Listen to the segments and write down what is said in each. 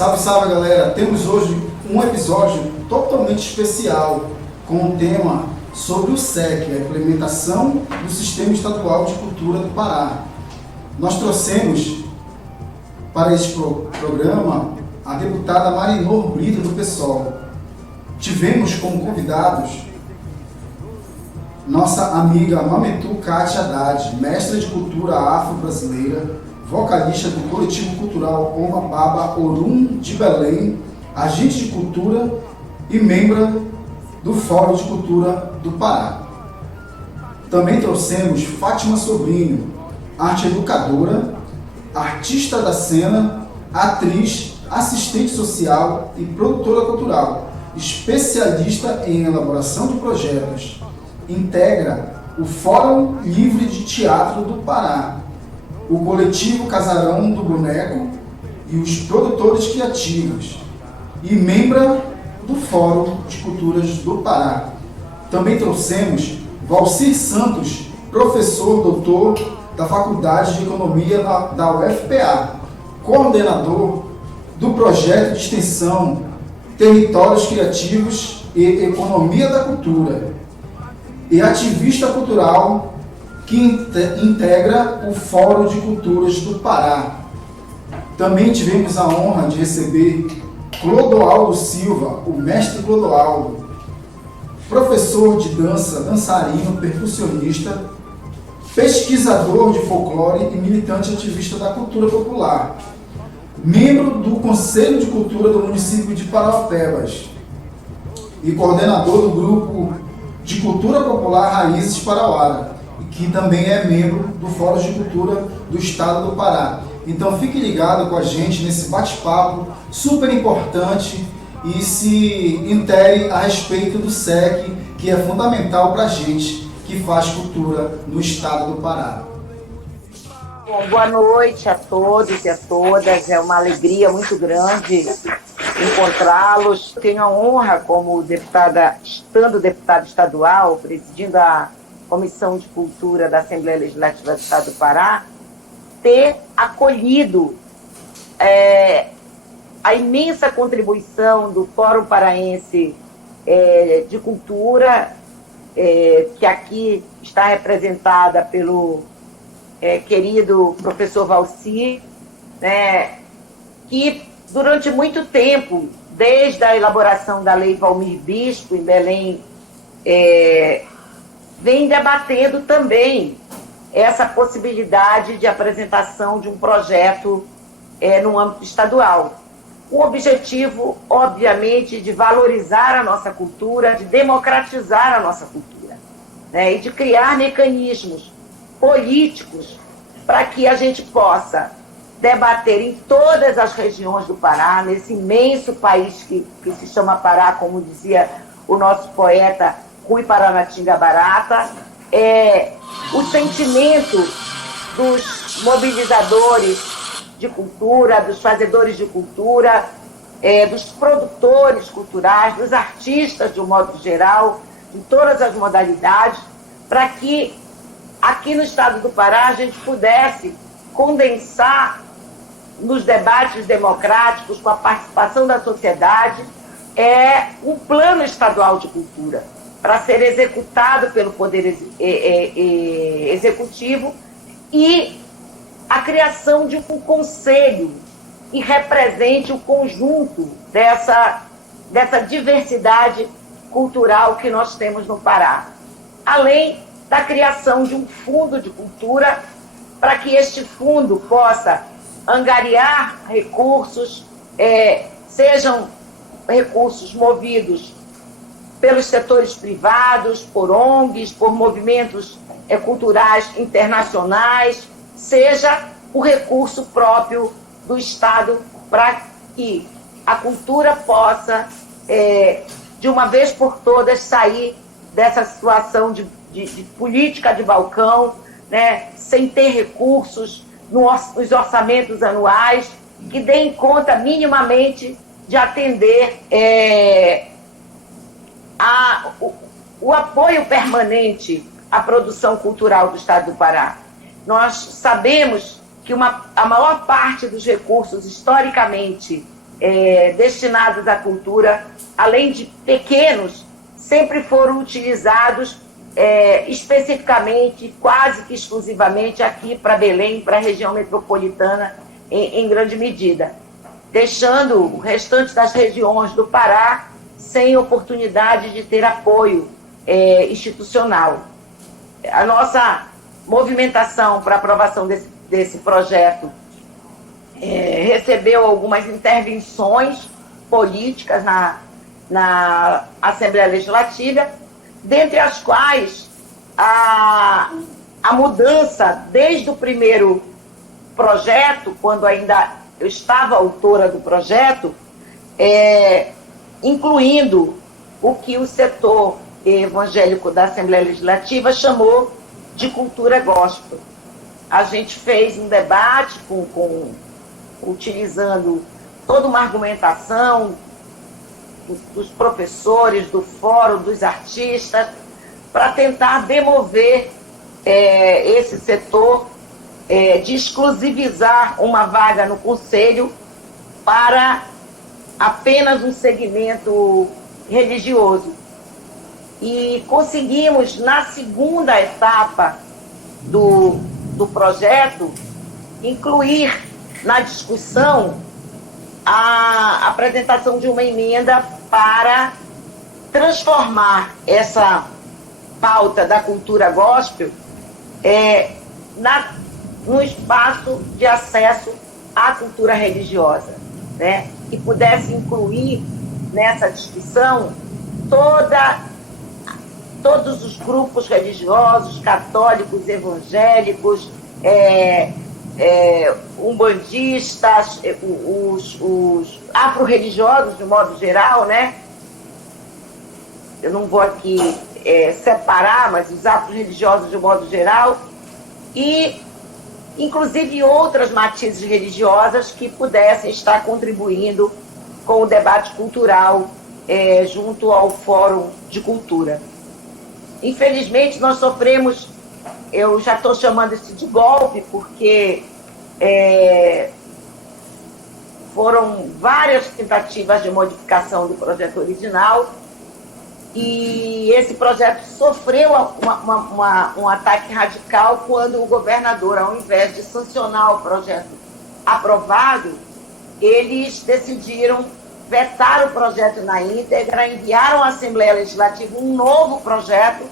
Salve, salve, galera! Temos hoje um episódio totalmente especial com o tema sobre o SEC, a implementação do Sistema Estadual de Cultura do Pará. Nós trouxemos para este programa a deputada Marinor Brito do PSOL. Tivemos como convidados nossa amiga Mametu Kátia Haddad, mestra de cultura afro-brasileira, vocalista do coletivo cultural Oma Baba Orum de Belém, agente de cultura e membro do Fórum de Cultura do Pará. Também trouxemos Fátima Sobrinho, arte educadora, artista da cena, atriz, assistente social e produtora cultural, especialista em elaboração de projetos. Integra o Fórum Livre de Teatro do Pará, o coletivo Casarão do Boneco e os produtores criativos, e membro do Fórum de Culturas do Pará. Também trouxemos Valcir Santos, professor doutor da Faculdade de Economia da UFPA, coordenador do projeto de extensão Territórios Criativos e Economia da Cultura, e ativista cultural que integra o Fórum de Culturas do Pará. Também tivemos a honra de receber Clodoaldo Silva, o mestre Clodoaldo, professor de dança, dançarino, percussionista, pesquisador de folclore e militante ativista da cultura popular, membro do Conselho de Cultura do município de Parauapebas e coordenador do grupo de Cultura Popular Raízes Parauara, que também é membro do Fórum de Cultura do Estado do Pará. Então fique ligado com a gente nesse bate-papo super importante e se intere a respeito do SEC, que é fundamental para a gente que faz cultura no Estado do Pará. Bom, boa noite a todos e a todas, é uma alegria muito grande encontrá-los. Tenho a honra, como deputada, estando deputada estadual, presidindo a Comissão de Cultura da Assembleia Legislativa do Estado do Pará, ter acolhido a imensa contribuição do Fórum Paraense de Cultura, que aqui está representada pelo querido professor Valcir, né, que durante muito tempo, desde a elaboração da Lei Valmir Bispo em Belém, vem debatendo também essa possibilidade de apresentação de um projeto no âmbito estadual. O objetivo, obviamente, de valorizar a nossa cultura, de democratizar a nossa cultura, né, e de criar mecanismos políticos para que a gente possa debater em todas as regiões do Pará, nesse imenso país que se chama Pará, como dizia o nosso poeta Rui Paranatinga Barata, o sentimento dos mobilizadores de cultura, dos fazedores de cultura, dos produtores culturais, dos artistas de um modo geral, de todas as modalidades, para que aqui no estado do Pará a gente pudesse condensar nos debates democráticos, com a participação da sociedade, um plano estadual de cultura para ser executado pelo Poder Executivo e a criação de um conselho que represente o conjunto dessa diversidade cultural que nós temos no Pará. Além da criação de um fundo de cultura, para que este fundo possa angariar recursos, sejam recursos movidos pelos setores privados, por ONGs, por movimentos culturais internacionais, seja o recurso próprio do Estado, para que a cultura possa, de uma vez por todas, sair dessa situação de política de balcão, né, sem ter recursos nos orçamentos anuais, que deem conta minimamente de atender o apoio permanente à produção cultural do Estado do Pará. Nós sabemos que a maior parte dos recursos, historicamente, destinados à cultura, além de pequenos, sempre foram utilizados especificamente, quase que exclusivamente, aqui para Belém, para a região metropolitana, em grande medida, deixando o restante das regiões do Pará sem oportunidade de ter apoio institucional. A nossa movimentação para aprovação desse projeto recebeu algumas intervenções políticas na Assembleia Legislativa, dentre as quais a mudança desde o primeiro projeto, quando ainda eu estava autora do projeto, incluindo o que o setor evangélico da Assembleia Legislativa chamou de cultura gospel. A gente fez um debate utilizando toda uma argumentação dos professores, do fórum, dos artistas, para tentar demover esse setor de exclusivizar uma vaga no conselho para apenas um segmento religioso. E conseguimos, na segunda etapa do projeto, incluir na discussão a apresentação de uma emenda para transformar essa pauta da cultura gospel no espaço de acesso à cultura religiosa, né? Que pudesse incluir nessa discussão todos os grupos religiosos, católicos, evangélicos, umbandistas, os afro-religiosos, de modo geral, né? Eu não vou aqui separar, mas os afro-religiosos, de modo geral, e, inclusive, outras matizes religiosas que pudessem estar contribuindo com o debate cultural junto ao Fórum de Cultura. Infelizmente, nós sofremos, eu já estou chamando isso de golpe, porque foram várias tentativas de modificação do projeto original, e esse projeto sofreu um ataque radical quando o governador, ao invés de sancionar o projeto aprovado, eles decidiram vetar o projeto na íntegra, enviaram à Assembleia Legislativa um novo projeto,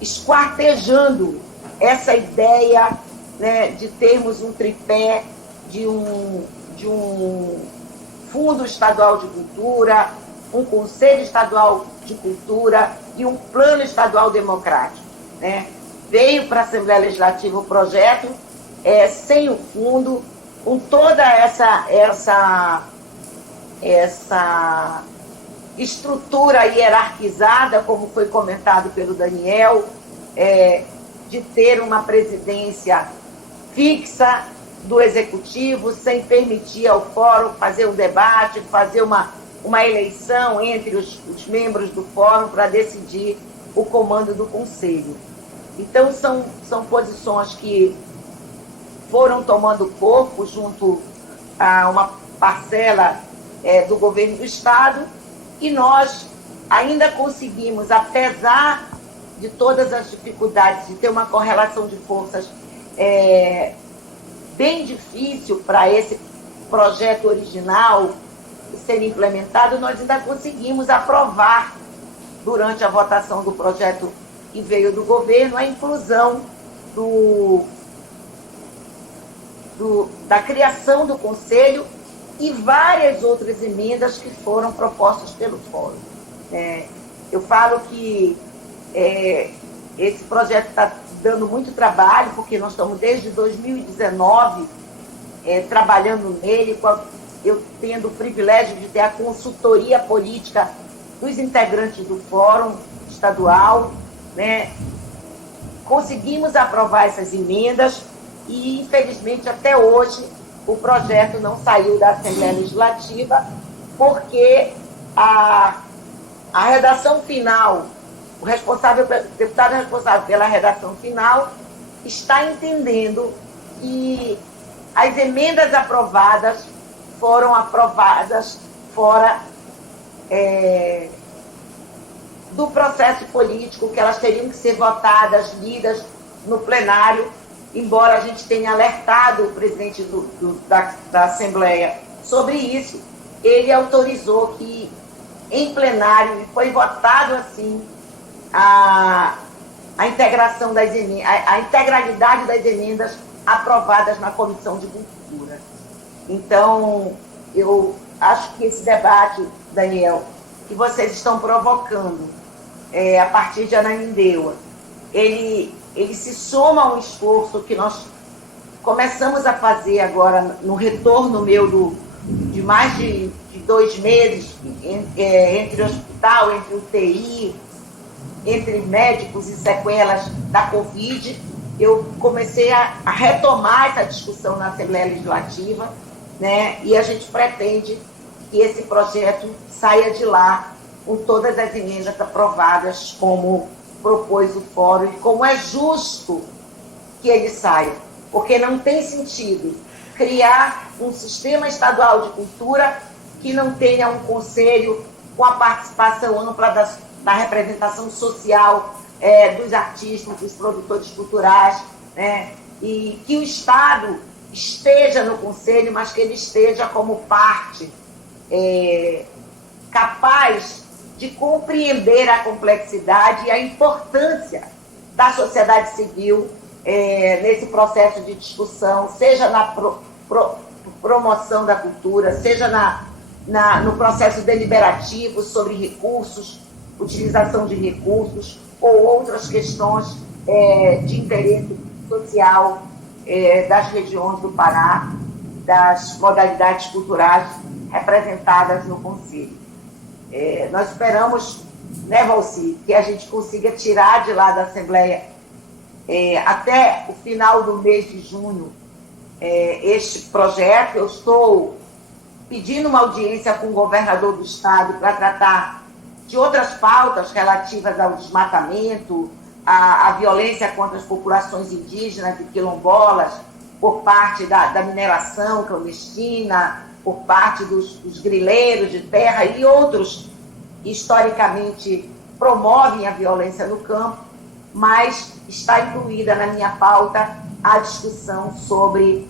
esquartejando essa ideia, né, de termos um tripé de um Fundo Estadual de Cultura, um Conselho Estadual de Cultura e um Plano Estadual Democrático, né? Veio para a Assembleia Legislativa o projeto sem o fundo, com toda essa estrutura hierarquizada, como foi comentado pelo Daniel, de ter uma presidência fixa do Executivo, sem permitir ao Fórum fazer um debate, fazer uma eleição entre os membros do Fórum para decidir o comando do Conselho. Então, são posições que foram tomando corpo junto a uma parcela do governo do Estado, e nós ainda conseguimos, apesar de todas as dificuldades, de ter uma correlação de forças bem difícil para esse projeto original ser implementado, nós ainda conseguimos aprovar, durante a votação do projeto que veio do governo, a inclusão da criação do Conselho e várias outras emendas que foram propostas pelo Fórum. Eu falo que esse projeto está dando muito trabalho, porque nós estamos desde 2019 trabalhando nele, eu tendo o privilégio de ter a consultoria política dos integrantes do Fórum Estadual, né? Conseguimos aprovar essas emendas e, infelizmente, até hoje, o projeto não saiu da Assembleia Legislativa, porque a redação final, o deputado responsável pela redação final está entendendo que as emendas aprovadas foram aprovadas fora do processo político, que elas teriam que ser votadas, lidas no plenário, embora a gente tenha alertado o presidente da Assembleia sobre isso, ele autorizou que em plenário foi votado assim a integração das emendas, a integralidade das emendas aprovadas na Comissão de Cultura. Então, eu acho que esse debate, Daniel, que vocês estão provocando a partir de Ananindeua, ele se soma a um esforço que nós começamos a fazer agora no retorno meu de mais de 2 meses entre hospital, entre UTI, entre médicos e sequelas da Covid. Eu comecei a retomar essa discussão na Assembleia Legislativa, né? E a gente pretende que esse projeto saia de lá com todas as emendas aprovadas, como propôs o Fórum, e como é justo que ele saia, porque não tem sentido criar um sistema estadual de cultura que não tenha um conselho com a participação ampla da representação social dos artistas, dos produtores culturais, né? E que o Estado esteja no conselho, mas que ele esteja como parte capaz de compreender a complexidade e a importância da sociedade civil nesse processo de discussão, seja na promoção da cultura, seja no processo deliberativo sobre recursos, utilização de recursos ou outras questões de interesse social das regiões do Pará, das modalidades culturais representadas no Conselho. Nós esperamos, né, Valci, que a gente consiga tirar de lá da Assembleia até o final do mês de junho este projeto. Eu estou pedindo uma audiência com o governador do estado para tratar de outras pautas relativas ao desmatamento, à violência contra as populações indígenas e quilombolas, por parte da mineração clandestina, por parte dos grileiros de terra e outros que historicamente promovem a violência no campo, mas está incluída na minha pauta a discussão sobre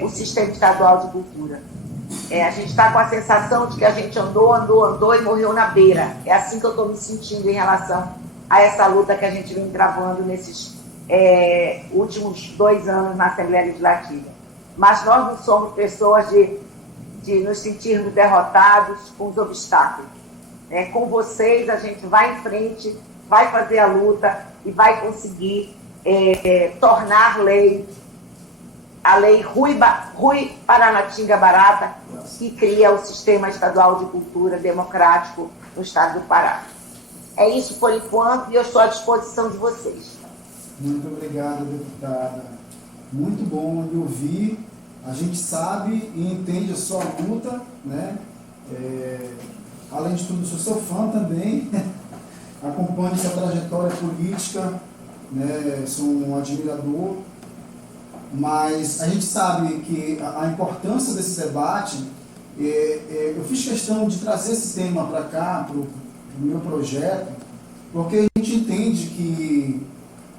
o Sistema Estadual de Cultura. A gente está com a sensação de que a gente andou e morreu na beira. É assim que eu estou me sentindo em relação a essa luta que a gente vem travando nesses últimos 2 anos na Assembleia Legislativa. Mas nós não somos pessoas de nos sentirmos derrotados com os obstáculos. Com vocês, a gente vai em frente, vai fazer a luta e vai conseguir tornar lei a lei Rui Paranatinga Barata, que cria o Sistema Estadual de Cultura Democrático no estado do Pará. É isso por enquanto e eu estou à disposição de vocês. Muito obrigado, deputada. Muito bom de ouvir. A gente sabe e entende a sua luta, né? Além de tudo, sou seu fã também. Acompanho sua trajetória política, né? Sou um admirador. Mas a gente sabe que a importância desse debate, eu fiz questão de trazer esse tema para cá, para o meu projeto, porque a gente entende que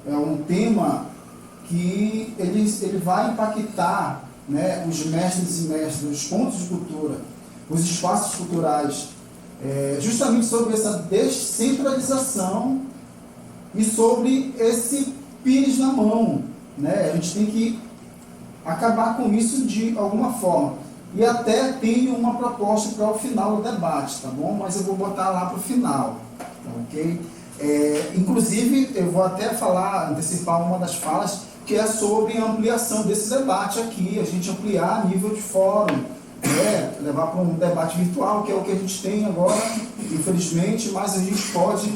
é um tema que ele vai impactar, né, os mestres e mestras, os pontos de cultura, os espaços culturais, justamente sobre essa descentralização e sobre esse pires na mão, né? A gente tem que acabar com isso de alguma forma. E até tenho uma proposta para o final do debate, tá bom? Mas eu vou botar lá para o final, tá, ok? Inclusive, eu vou até antecipar uma das falas, que é sobre a ampliação desse debate aqui, a gente ampliar a nível de fórum, né? Levar para um debate virtual, que é o que a gente tem agora, infelizmente, mas a gente pode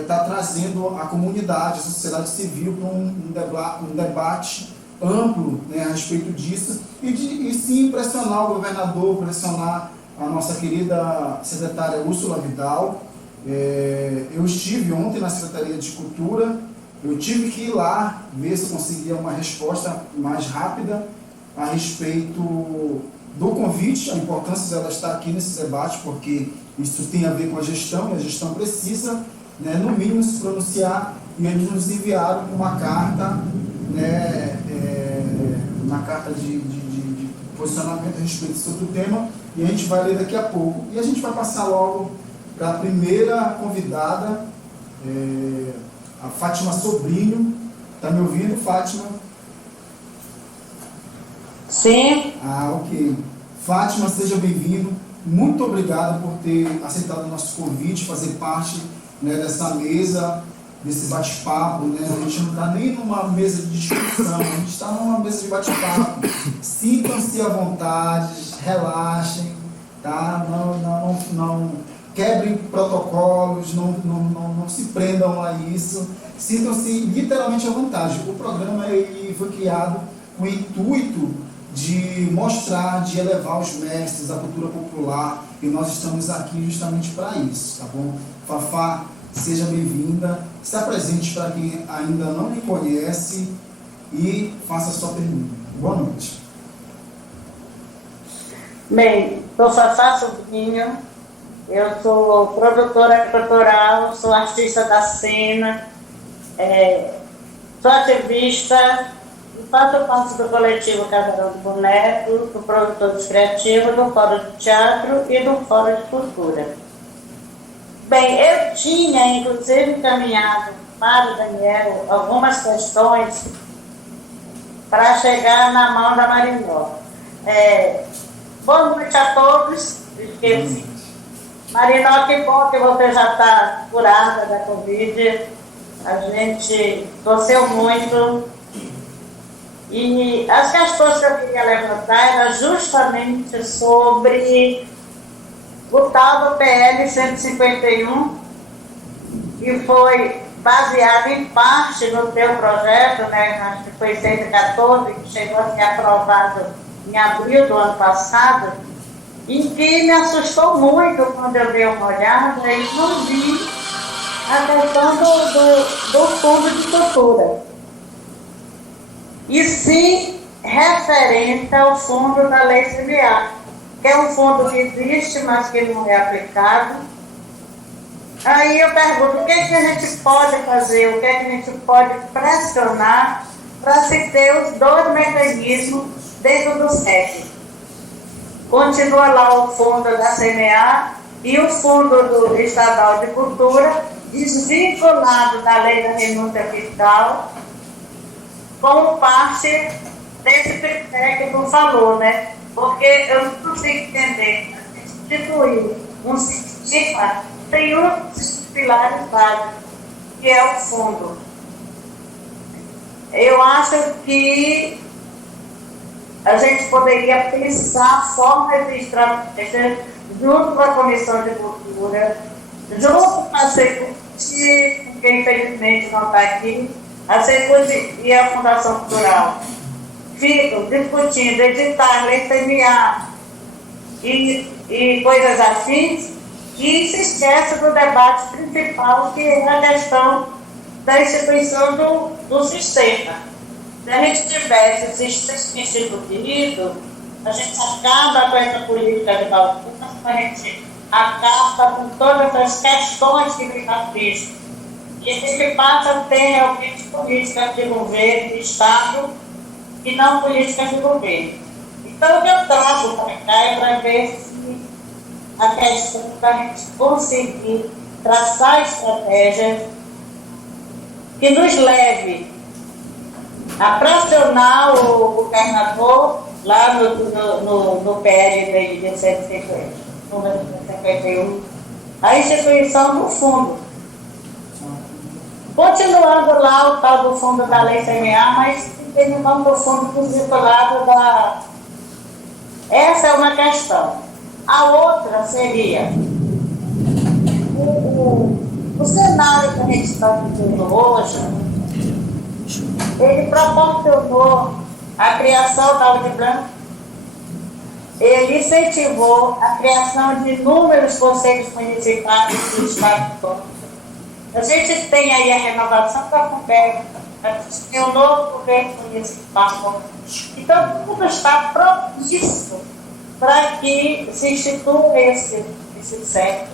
estar trazendo a comunidade, a sociedade civil para um debate amplo, né, a respeito disso, e sim pressionar o governador, pressionar a nossa querida secretária Úrsula Vidal. Eu estive ontem na Secretaria de Cultura, eu tive que ir lá ver se eu conseguia uma resposta mais rápida a respeito do convite, a importância dela estar aqui nesse debate, porque isso tem a ver com a gestão, e a gestão precisa, né, no mínimo, se pronunciar, e eles nos enviaram uma carta, né, uma carta de posicionamento a respeito sobre o tema, e a gente vai ler daqui a pouco. E a gente vai passar logo para a primeira convidada, a Fátima Sobrinho. Está me ouvindo, Fátima? Sim. Ok. Fátima, seja bem-vindo. Muito obrigado por ter aceitado o nosso convite, fazer parte, né, dessa mesa, desse bate-papo, né? A gente não está nem numa mesa de discussão, a gente está numa mesa de bate-papo. Sintam-se à vontade, relaxem, tá? Não quebrem protocolos, não se prendam a isso. Sintam-se literalmente à vontade. O programa ele foi criado com o intuito de mostrar, de elevar os mestres, a cultura popular, e nós estamos aqui justamente para isso, tá bom? Fafá, seja bem-vinda, se apresente para quem ainda não me conhece e faça a sua pergunta. Boa noite. Bem, sou Fafá Sobrinho, eu sou produtora cultural, sou artista da cena, sou ativista, faço parte do coletivo Casarão do Boneco, do Produtores Criativos, do Fórum de Teatro e do Fórum de Cultura. Bem, eu tinha, inclusive, encaminhado para o Daniel algumas questões para chegar na mão da Marinó. Boa noite a todos. Marinó, que bom que você já está curada da Covid. A gente torceu muito. E as questões que eu queria levantar eram justamente sobre o tal do PL 151, que foi baseado em parte no teu projeto, né, acho que foi 114, que chegou a ser aprovado em abril do ano passado, em que me assustou muito quando eu dei uma olhada e não vi a questão do fundo de cultura. E sim referente ao fundo da Lei CBA, que é um fundo que existe, mas que não é aplicado. Aí eu pergunto, o que é que a gente pode fazer, o que é que a gente pode pressionar para se ter os dois mecanismos dentro do SEC. Continua lá o fundo da CMA e o fundo do Estadual de Cultura, desvinculado da Lei da Renúncia Fiscal, como parte desse critério que tu falou, né? Porque eu não consigo entender. Instituir um sistema tem um dos pilares básicos, que é o fundo. Eu acho que a gente poderia pensar formas de estratégia junto com a Comissão de Cultura, junto com a Secult, que infelizmente não está aqui, a Secult e a Fundação Cultural. Ficam discutindo editar, lei CMA e coisas afins, e se esquece do debate principal, que é a questão da instituição do sistema. Se a gente tivesse o sistema instituído, a gente acaba com essa política de bagunça, a gente acaba com todas as questões que vem na pista. E a gente passa a ter realmente políticas de governo, de Estado, e não políticas de governo. Então, o que eu trago para cá é para ver se a questão da gente conseguir traçar estratégias que nos leve a pressionar o governador lá no PL de 151, a instituição do fundo. Continuando lá o tal do fundo da Lei CMA, mas terminando do fundo vinculado da... Essa é uma questão. A outra seria o cenário que a gente está vivendo hoje. Ele proporcionou a criação da Audi Blanc, ele incentivou a criação de inúmeros conselhos municipais do Estado todo. A gente tem aí a renovação da conversa, a gente tem um novo governo municipal. Então, tudo está propício para que se institua esse centro,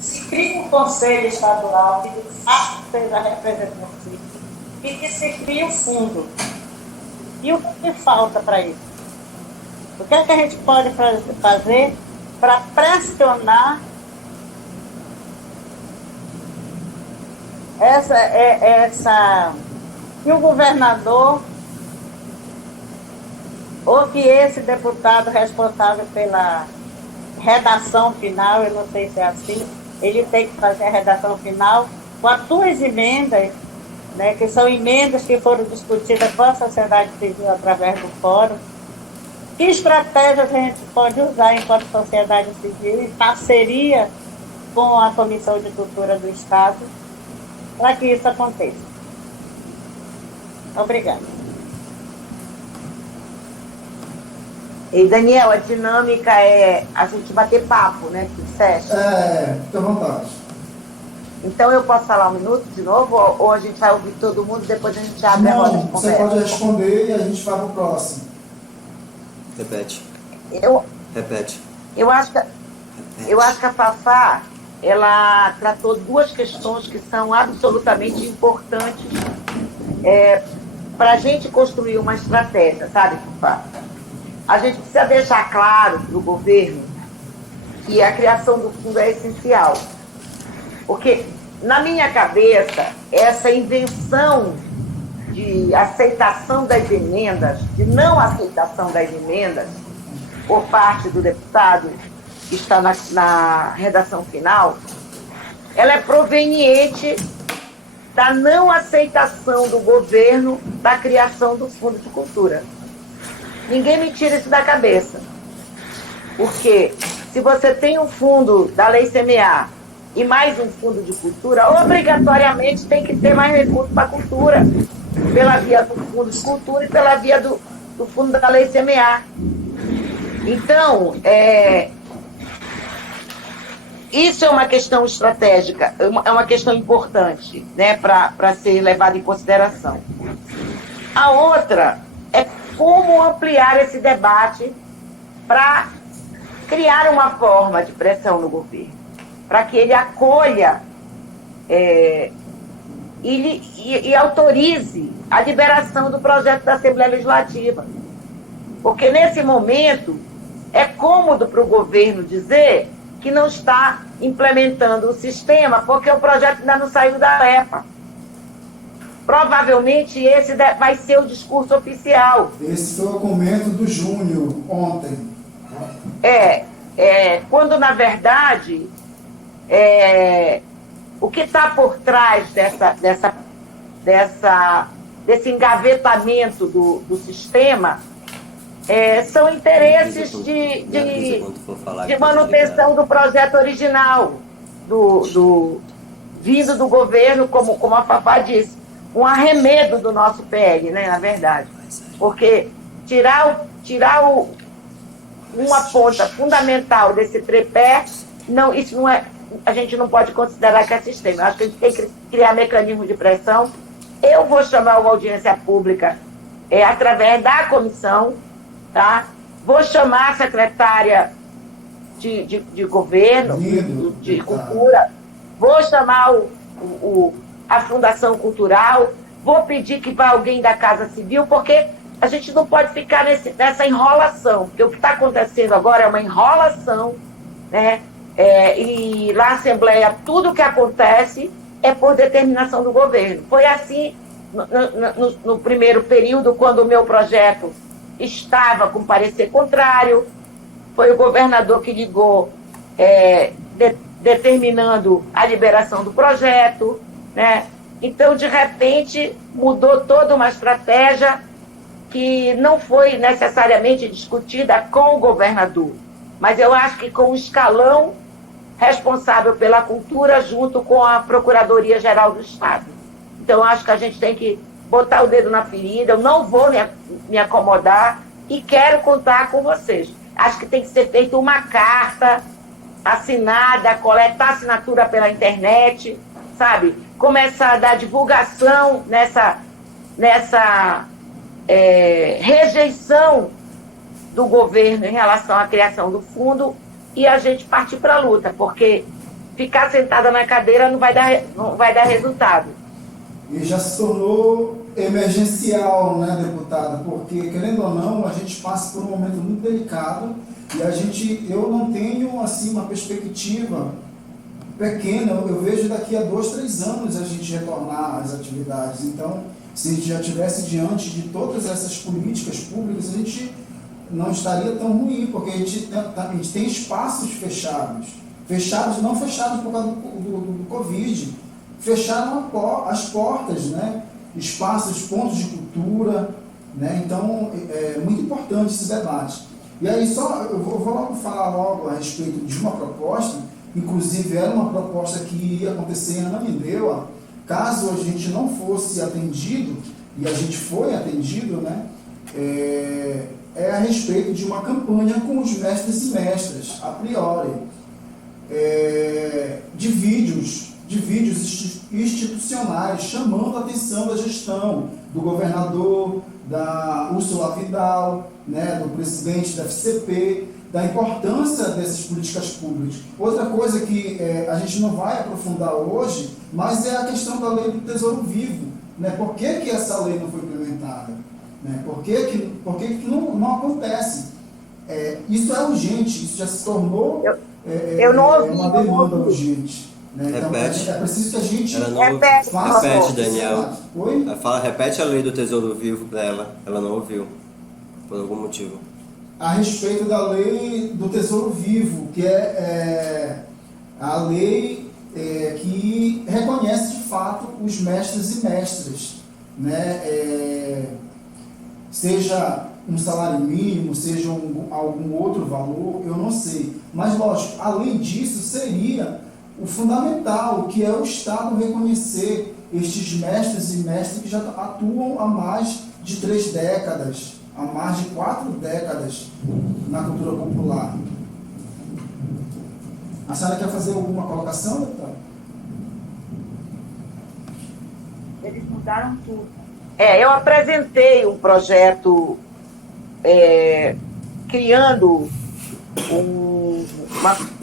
se crie um conselho estadual que de fato seja representativo e que se crie o fundo. E o que falta para isso? O que é que a gente pode fazer para pressionar que o governador ou que esse deputado responsável pela redação final, eu não sei se é assim, ele tem que fazer a redação final com as suas emendas, né, que são emendas que foram discutidas com a sociedade civil através do fórum. Que estratégias a gente pode usar enquanto sociedade civil, em parceria com a Comissão de Cultura do Estado, para que isso aconteça? Obrigada. E, Daniel, a dinâmica é a gente bater papo, né? Que fecha. Fica à vontade. Então, eu posso falar um minuto de novo? Ou a gente vai ouvir todo mundo e depois a gente abre a roda de conversa? Você pode responder e a gente vai para o próximo. Repete. Repete. Eu acho que a Fafá, ela tratou duas questões que são absolutamente importantes para a gente construir uma estratégia, sabe, Fafá? A gente precisa deixar claro para o governo que a criação do fundo é essencial. Porque, na minha cabeça, essa invenção de aceitação das emendas, de não aceitação das emendas, por parte do deputado que está na redação final, ela é proveniente da não aceitação do governo da criação do Fundo de Cultura. Ninguém me tira isso da cabeça. Porque se você tem um fundo da Lei CMA e mais um fundo de cultura, obrigatoriamente tem que ter mais recursos para a cultura, pela via do Fundo de Cultura e pela via do fundo da Lei CMA. Então, isso é uma questão estratégica, é uma questão importante, né, para ser levada em consideração. A outra é como ampliar esse debate para criar uma forma de pressão no governo, para que ele acolha e autorize a liberação do projeto da Assembleia Legislativa. Porque, nesse momento, é cômodo para o governo dizer que não está implementando o sistema, porque o projeto ainda não saiu da EPA. Provavelmente esse vai ser o discurso oficial. Esse foi o argumento do Júnior ontem. Quando, na verdade, o que está por trás desse engavetamento do sistema são interesses de manutenção do projeto original, vindo do governo, como a Fafá disse, um arremedo do nosso PL, né, na verdade. Porque tirar uma ponta fundamental desse tripé, isso não é, a gente não pode considerar que é sistema. Eu acho que a gente tem que criar mecanismos de pressão. Eu vou chamar uma audiência pública através da comissão, tá? Vou chamar a secretária de governo, de cultura, vou chamar a Fundação Cultural, vou pedir que vá alguém da Casa Civil, porque a gente não pode ficar nessa enrolação, porque o que está acontecendo agora é uma enrolação, né? E na Assembleia tudo que acontece é por determinação do governo. Foi assim no primeiro período, quando o meu projeto estava com parecer contrário, foi o governador que ligou determinando a liberação do projeto, né? Então, de repente, mudou toda uma estratégia que não foi necessariamente discutida com o governador, mas eu acho que com o escalão responsável pela cultura junto com a Procuradoria-Geral do Estado. Então, eu acho que a gente tem que botar o dedo na ferida, eu não vou me acomodar e quero contar com vocês. Acho que tem que ser feita uma carta assinada, coletar assinatura pela internet, sabe? Começar a dar divulgação nessa rejeição do governo em relação à criação do fundo e a gente partir para a luta, porque ficar sentada na cadeira não vai dar resultado. E já se tornou emergencial, né, deputada? Porque, querendo ou não, a gente passa por um momento muito delicado e eu não tenho, assim, uma perspectiva pequena. Eu vejo daqui a 2, 3 anos a gente retornar às atividades. Então, se a gente já estivesse diante de todas essas políticas públicas, a gente não estaria tão ruim, porque a gente tem espaços fechados. Não fechados por causa do Covid, fecharam as portas, né? Espaços, pontos de cultura, né? Então, é muito importante esse debate. E aí, eu vou logo falar a respeito de uma proposta, inclusive era uma proposta que ia acontecer em Ananindeua, caso a gente não fosse atendido, e a gente foi atendido, né? É a respeito de uma campanha com os mestres e mestras, a priori, de vídeos institucionais, chamando a atenção da gestão, do governador, da Úrsula Vidal, né, do presidente da FCP, da importância dessas políticas públicas. Outra coisa que a gente não vai aprofundar hoje, mas é a questão da lei do Tesouro Vivo. Né? Por que essa lei não foi implementada? Né? Por que não acontece? Isso é urgente, isso já se tornou uma demanda urgente. Né? Então, Repete. É preciso que a gente faça. Repete, Daniel. Oi? Repete a lei do Tesouro Vivo para ela. Ela não ouviu, por algum motivo. A respeito da lei do Tesouro Vivo, que é a lei que reconhece de fato os mestres e mestras, né? Seja um salário mínimo, seja algum outro valor, eu não sei. Mas, lógico, além disso, seria o fundamental, que é o Estado reconhecer estes mestres e mestras que já atuam há mais de 3 décadas, há mais de 4 décadas na cultura popular. A senhora quer fazer alguma colocação, deputada? Eles mudaram tudo. Eu apresentei um projeto criando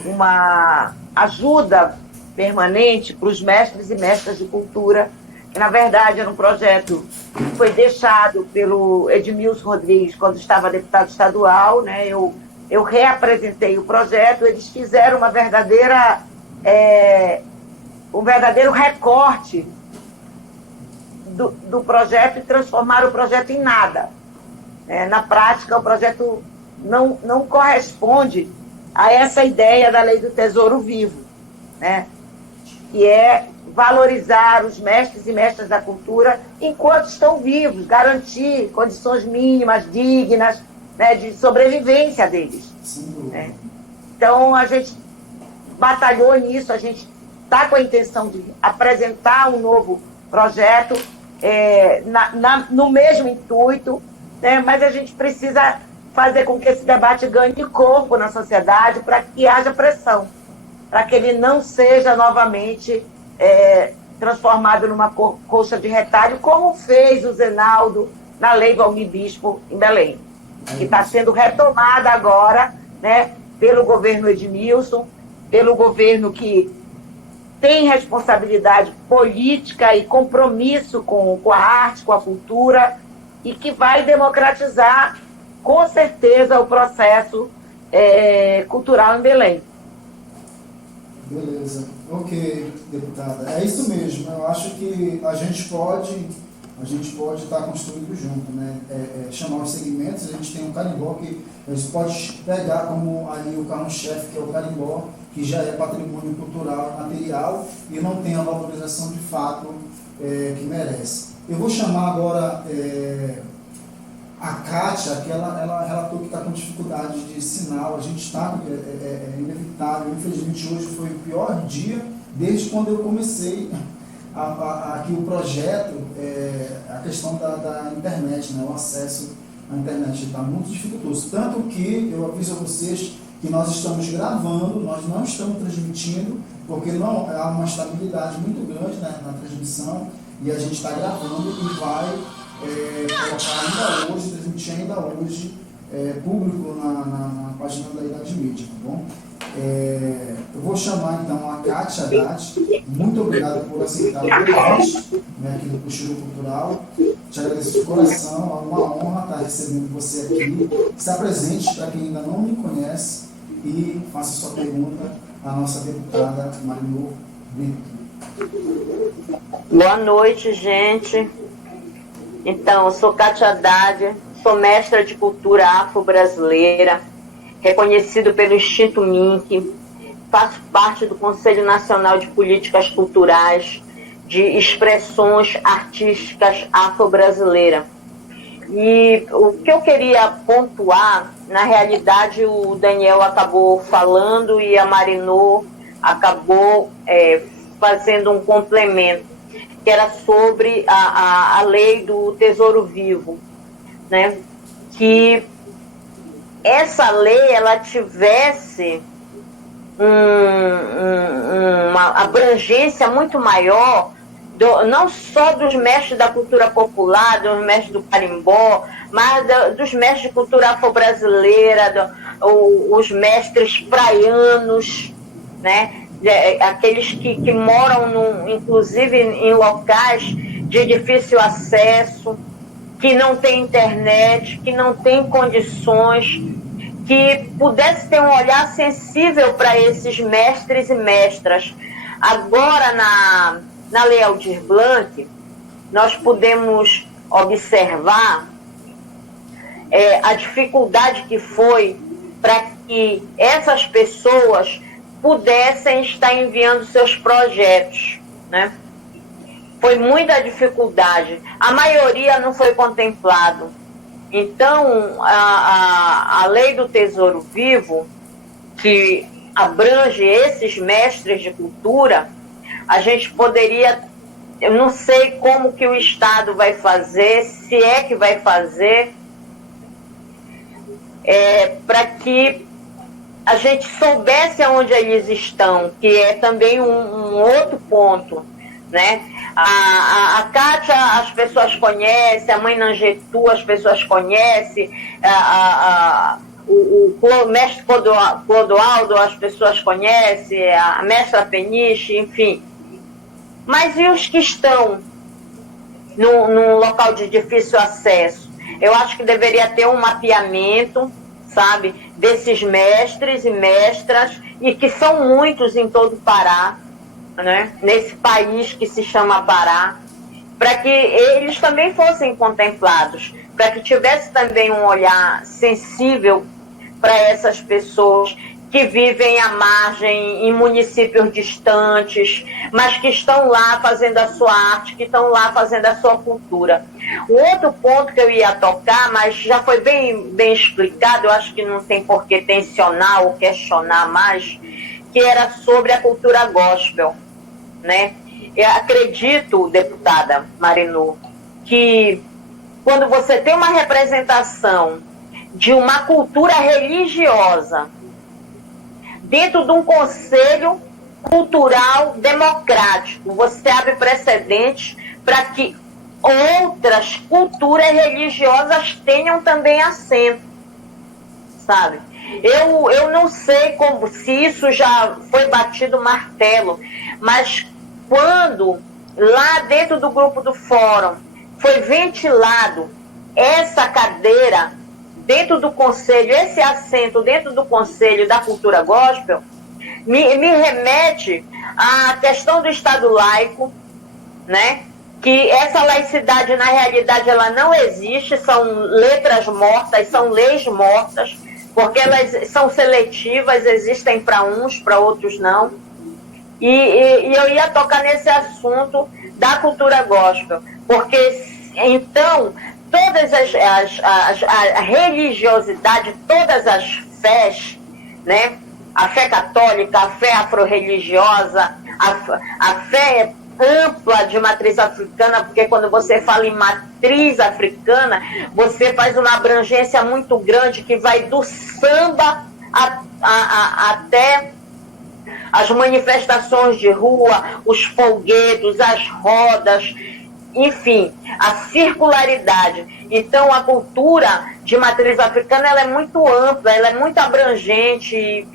uma ajuda permanente para os mestres e mestras de cultura, que na verdade era um projeto que foi deixado pelo Edmilson Rodrigues quando estava deputado estadual, né? Eu reapresentei o projeto, eles fizeram um verdadeiro recorte do projeto e transformaram o projeto em nada. Na prática, o projeto não corresponde a essa ideia da lei do Tesouro Vivo, né? Que é valorizar os mestres e mestras da cultura enquanto estão vivos, garantir condições mínimas, dignas, né, de sobrevivência deles. Né? Então, a gente batalhou nisso, a gente está com a intenção de apresentar um novo projeto no mesmo intuito, né, mas a gente precisa fazer com que esse debate ganhe corpo na sociedade para que haja pressão, para que ele não seja novamente transformado numa coxa de retalho, como fez o Zenaldo na Lei Valmir Bispo em Belém, que está sendo retomada agora, né, pelo governo Edmilson, pelo governo que tem responsabilidade política e compromisso com a arte, com a cultura, e que vai democratizar, com certeza, o processo cultural em Belém. Beleza. Ok, deputada. É isso mesmo. Eu acho que a gente pode estar construindo junto, né? Chamar os segmentos, a gente tem um carimbó que a gente pode pegar como ali o carro-chefe, que é o carimbó, que já é patrimônio cultural material e não tem a valorização de fato que merece. Eu vou chamar agora a Kátia, que ela relatou que está com dificuldade de sinal. A gente está, inevitável. Infelizmente, hoje foi o pior dia desde quando eu comecei aqui o projeto, a questão da internet, né, o acesso à internet está muito dificultoso. Tanto que eu aviso a vocês que nós estamos gravando, nós não estamos transmitindo, porque não há uma estabilidade muito grande, né, na transmissão, e a gente está gravando e vai colocar ainda hoje, transmitir ainda hoje público na página da Idade Mídia, tá bom? Eu vou chamar então a Kátia Haddad. Muito obrigado por aceitar o convite, né, aqui no Cochilo Cultural. Te agradeço de coração, é uma honra estar recebendo você aqui. Está presente para quem ainda não me conhece e faça sua pergunta à nossa deputada Marinô Brito. Boa noite, gente. Então, eu sou Kátia Haddad, sou mestra de cultura afro-brasileira, reconhecido pelo Instituto Mink, faço parte do Conselho Nacional de Políticas Culturais de Expressões Artísticas Afro-Brasileiras. E o que eu queria pontuar, na realidade o Daniel acabou falando e a Marinô acabou fazendo um complemento, que era sobre a lei do Tesouro Vivo, né? Que essa lei ela tivesse uma abrangência muito maior, não só dos mestres da cultura popular, dos mestres do carimbó, mas dos mestres de cultura afro-brasileira, os mestres praianos, né? Aqueles que moram, inclusive, em locais de difícil acesso, que não tem internet, que não tem condições, que pudesse ter um olhar sensível para esses mestres e mestras. Agora, na Lei Aldir Blanc, nós podemos observar a dificuldade que foi para que essas pessoas pudessem estar enviando seus projetos, né? Foi muita dificuldade. A maioria não foi contemplado. Então, a Lei do Tesouro Vivo, que abrange esses mestres de cultura, a gente poderia, eu não sei como que o Estado vai fazer, se é que vai fazer, para que a gente soubesse aonde eles estão, que é também um outro ponto, né? A Kátia as pessoas conhecem, a mãe Nangetu as pessoas conhecem, o mestre Clodoaldo as pessoas conhecem, a mestra Peniche, enfim. Mas e os que estão num local de difícil acesso? Eu acho que deveria ter um mapeamento, sabe, desses mestres e mestras, e que são muitos em todo o Pará, né, nesse país que se chama Pará, para que eles também fossem contemplados, para que tivesse também um olhar sensível para essas pessoas que vivem à margem em municípios distantes, mas que estão lá fazendo a sua arte, que estão lá fazendo a sua cultura. O outro ponto que eu ia tocar, mas já foi bem explicado, eu acho que não tem por que tensionar ou questionar mais, que era sobre a cultura gospel, né? Eu acredito, deputada Marinô, que quando você tem uma representação de uma cultura religiosa dentro de um conselho cultural democrático, você abre precedentes para que outras culturas religiosas tenham também assento, sabe? Eu não sei se isso já foi batido martelo, mas quando lá dentro do grupo do fórum foi ventilado essa cadeira dentro do conselho, esse assento dentro do conselho da cultura gospel, me remete à questão do Estado laico, né? Que essa laicidade, na realidade, ela não existe, são letras mortas, são leis mortas, porque elas são seletivas, existem para uns, para outros não. E eu ia tocar nesse assunto da cultura gospel, porque então todas a religiosidade, todas as fés, né? A fé católica, a fé afro-religiosa, a fé ampla de matriz africana, porque quando você fala em matriz africana, você faz uma abrangência muito grande que vai do samba até as manifestações de rua, os folguedos, as rodas, enfim, a circularidade. Então, a cultura de matriz africana ela é muito ampla, ela é muito abrangente,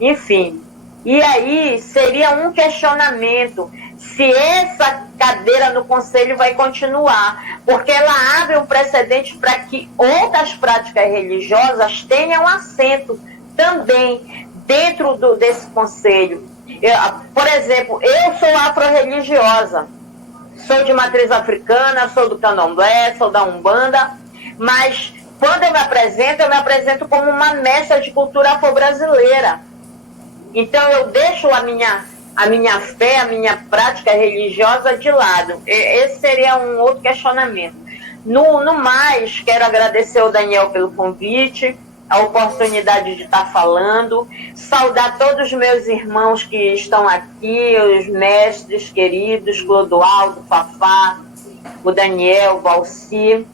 enfim. E aí seria um questionamento se essa cadeira no Conselho vai continuar, porque ela abre um precedente para que outras práticas religiosas tenham assento também dentro desse Conselho. Por exemplo, eu sou afro-religiosa, sou de matriz africana, sou do candomblé, sou da Umbanda, mas quando eu me apresento como uma mestra de cultura afro-brasileira. Então eu deixo a minha fé, a minha prática religiosa de lado. Esse seria um outro questionamento. No mais, quero agradecer ao Daniel pelo convite, a oportunidade de estar falando, saudar todos os meus irmãos que estão aqui, os mestres queridos, Clodoaldo, Fafá, o Daniel, o Valci,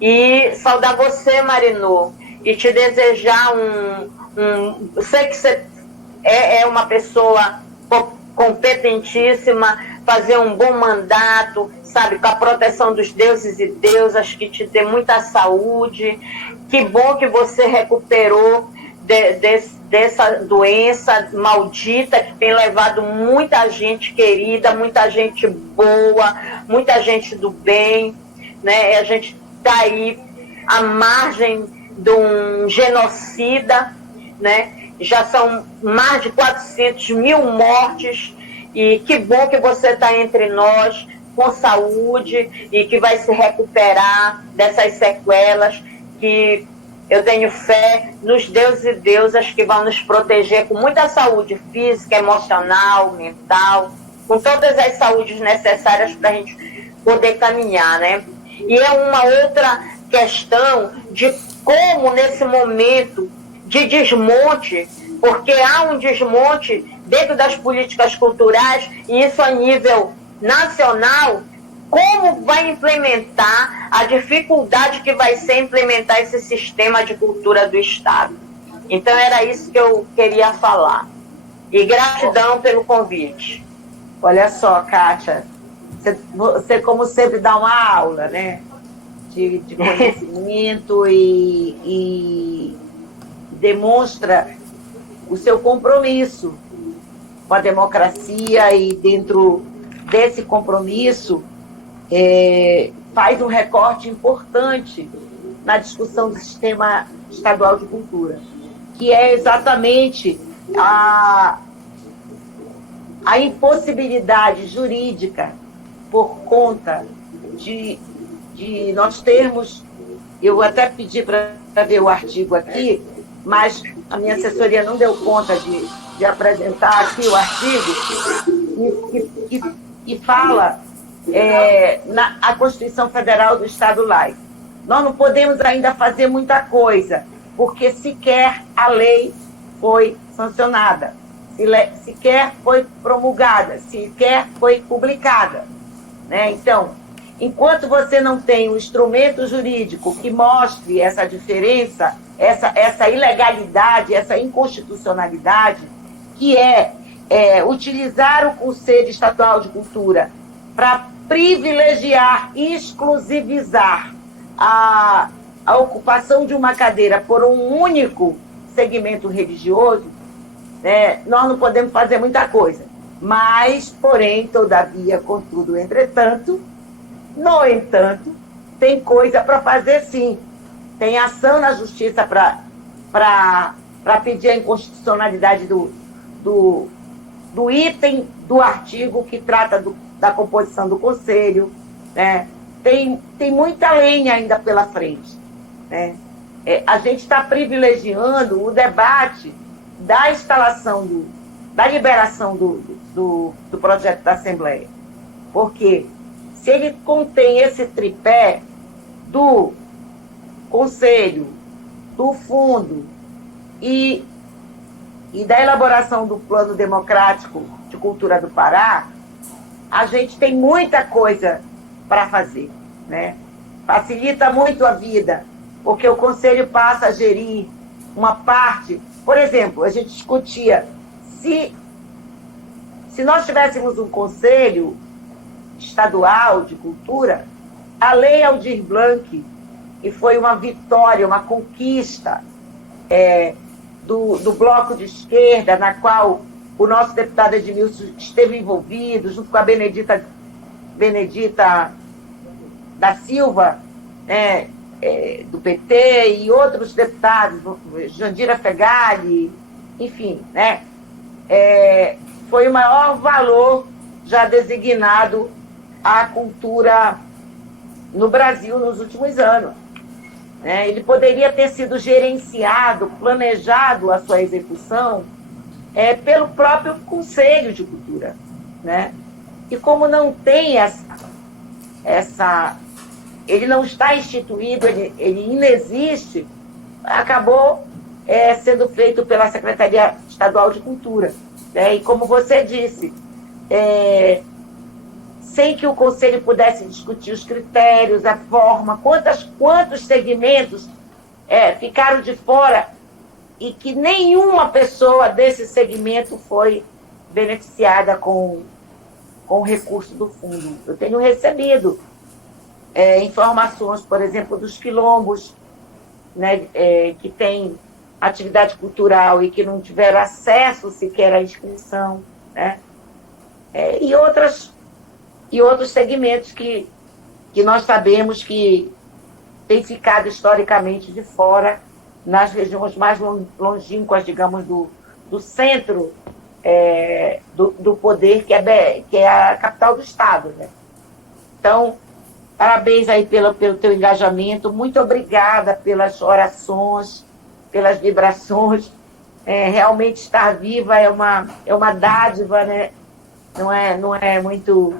e saudar você, Marinô, e te desejar sei que você é uma pessoa competentíssima, fazer um bom mandato, sabe, com a proteção dos deuses e deusas, que te dê muita saúde. Que bom que você recuperou dessa doença maldita que tem levado muita gente querida, muita gente boa, muita gente do bem, né? A gente está aí à margem de um genocida, né? Já são mais de 400 mil mortes, e que bom que você está entre nós com saúde e que vai se recuperar dessas sequelas, que eu tenho fé nos deuses e deusas que vão nos proteger com muita saúde física, emocional, mental, com todas as saúdes necessárias para a gente poder caminhar, né? E é uma outra questão de como, nesse momento de desmonte, porque há um desmonte dentro das políticas culturais, e isso a nível nacional, como vai implementar, a dificuldade que vai ser implementar esse sistema de cultura do Estado. Então era isso que eu queria falar. E gratidão pelo convite. Olha só, Kátia, você como sempre dá uma aula, né? De conhecimento e demonstra o seu compromisso com a democracia, e dentro desse compromisso faz um recorte importante na discussão do sistema estadual de cultura, que é exatamente a impossibilidade jurídica por conta de nós termos, eu até pedi para ver o artigo aqui, mas a minha assessoria não deu conta de apresentar aqui o artigo, que fala a Constituição Federal do Estado laico. Nós não podemos ainda fazer muita coisa, porque sequer a lei foi sancionada, sequer foi promulgada, sequer foi publicada, né? Então, enquanto você não tem um instrumento jurídico que mostre essa diferença, essa ilegalidade, essa inconstitucionalidade, que é utilizar o Conselho Estadual de Cultura para privilegiar, exclusivizar a ocupação de uma cadeira por um único segmento religioso, né? Nós não podemos fazer muita coisa. Mas, porém, todavia, contudo, entretanto, no entanto, tem coisa para fazer sim. Tem ação na justiça para pedir a inconstitucionalidade do item do artigo que trata da composição do conselho, né? Tem muita lenha ainda pela frente, né? A gente está privilegiando o debate da instalação, da liberação do projeto da Assembleia. Porque se ele contém esse tripé do Conselho, do Fundo e da elaboração do Plano Democrático de Cultura do Pará, a gente tem muita coisa para fazer, né? Facilita muito a vida, porque o Conselho passa a gerir uma parte. Por exemplo, a gente discutia se nós tivéssemos um Conselho estadual de cultura, a Lei Aldir Blanc, que foi uma vitória, uma conquista do bloco de esquerda, na qual o nosso deputado Edmilson esteve envolvido, junto com a Benedita da Silva, né, do PT, e outros deputados, Jandira Fegali, enfim, né, foi o maior valor já designado à cultura no Brasil nos últimos anos. Ele poderia ter sido gerenciado, planejado a sua execução pelo próprio Conselho de Cultura, né? E como não tem ele não está instituído, ele inexiste, acabou sendo feito pela Secretaria Estadual de Cultura, né? E como você disse, sem que o Conselho pudesse discutir os critérios, a forma, quantos segmentos ficaram de fora e que nenhuma pessoa desse segmento foi beneficiada com o recurso do fundo. Eu tenho recebido informações, por exemplo, dos quilombos, né, que têm atividade cultural e que não tiveram acesso sequer à inscrição, né, e outros segmentos que nós sabemos que têm ficado historicamente de fora, nas regiões mais longínquas, digamos, do centro do poder, que é a capital do Estado, né? Então, parabéns aí pelo teu engajamento, muito obrigada pelas orações, pelas vibrações. Realmente estar viva é uma dádiva, né? Não é muito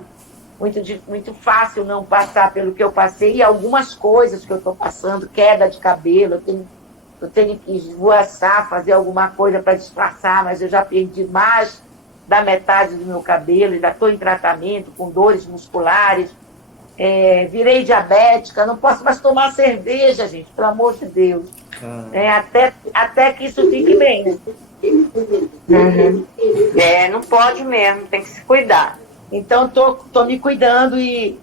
fácil não passar pelo que eu passei, e algumas coisas que eu estou passando, queda de cabelo, eu tenho que esvoaçar, fazer alguma coisa para disfarçar, mas eu já perdi mais da metade do meu cabelo, ainda estou em tratamento com dores musculares, virei diabética, não posso mais tomar cerveja, gente, pelo amor de Deus. Até que isso fique bem, né? Uhum. Não pode mesmo, tem que se cuidar. Então, tô me cuidando e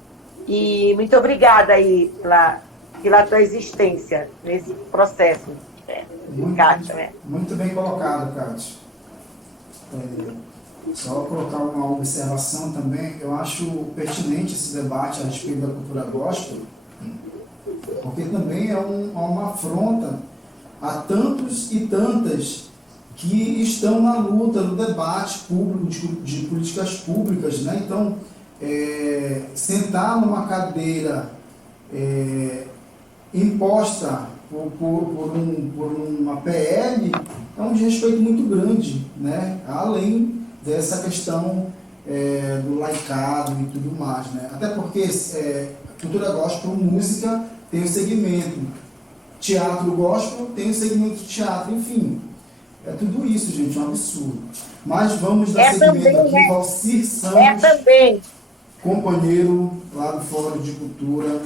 muito obrigada aí pela tua existência nesse processo, Kátia, né? Muito bem colocado, Kátia. Só colocar uma observação também, eu acho pertinente esse debate a respeito da cultura gospel, porque também é uma afronta a tantos e tantas que estão na luta, no debate público de políticas públicas, né? Então, sentar numa cadeira imposta por uma PL é um desrespeito muito grande, né? Além dessa questão do laicado e tudo mais, né? Até porque cultura gospel, música tem o segmento, teatro gospel tem o segmento de teatro, enfim. É tudo isso, gente, é um absurdo. Mas vamos dar seguimento aqui, né? Valcir Santos, companheiro lá do Fórum de Cultura.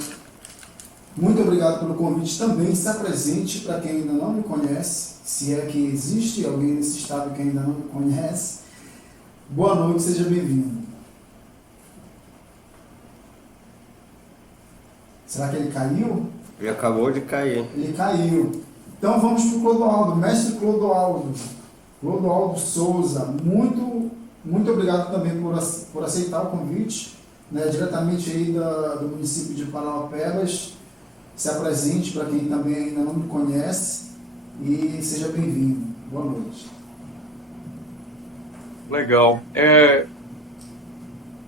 Muito obrigado pelo convite também. Se apresente para quem ainda não me conhece, se é que existe alguém nesse estado que ainda não me conhece. Boa noite, seja bem-vindo. Será que ele caiu? Ele acabou de cair. Ele caiu. Então vamos para o Clodoaldo, mestre Clodoaldo Souza. Muito obrigado também por aceitar o convite, né, diretamente aí do município de Parauapebas. Se apresente para quem também ainda não me conhece e seja bem-vindo. Boa noite. Legal.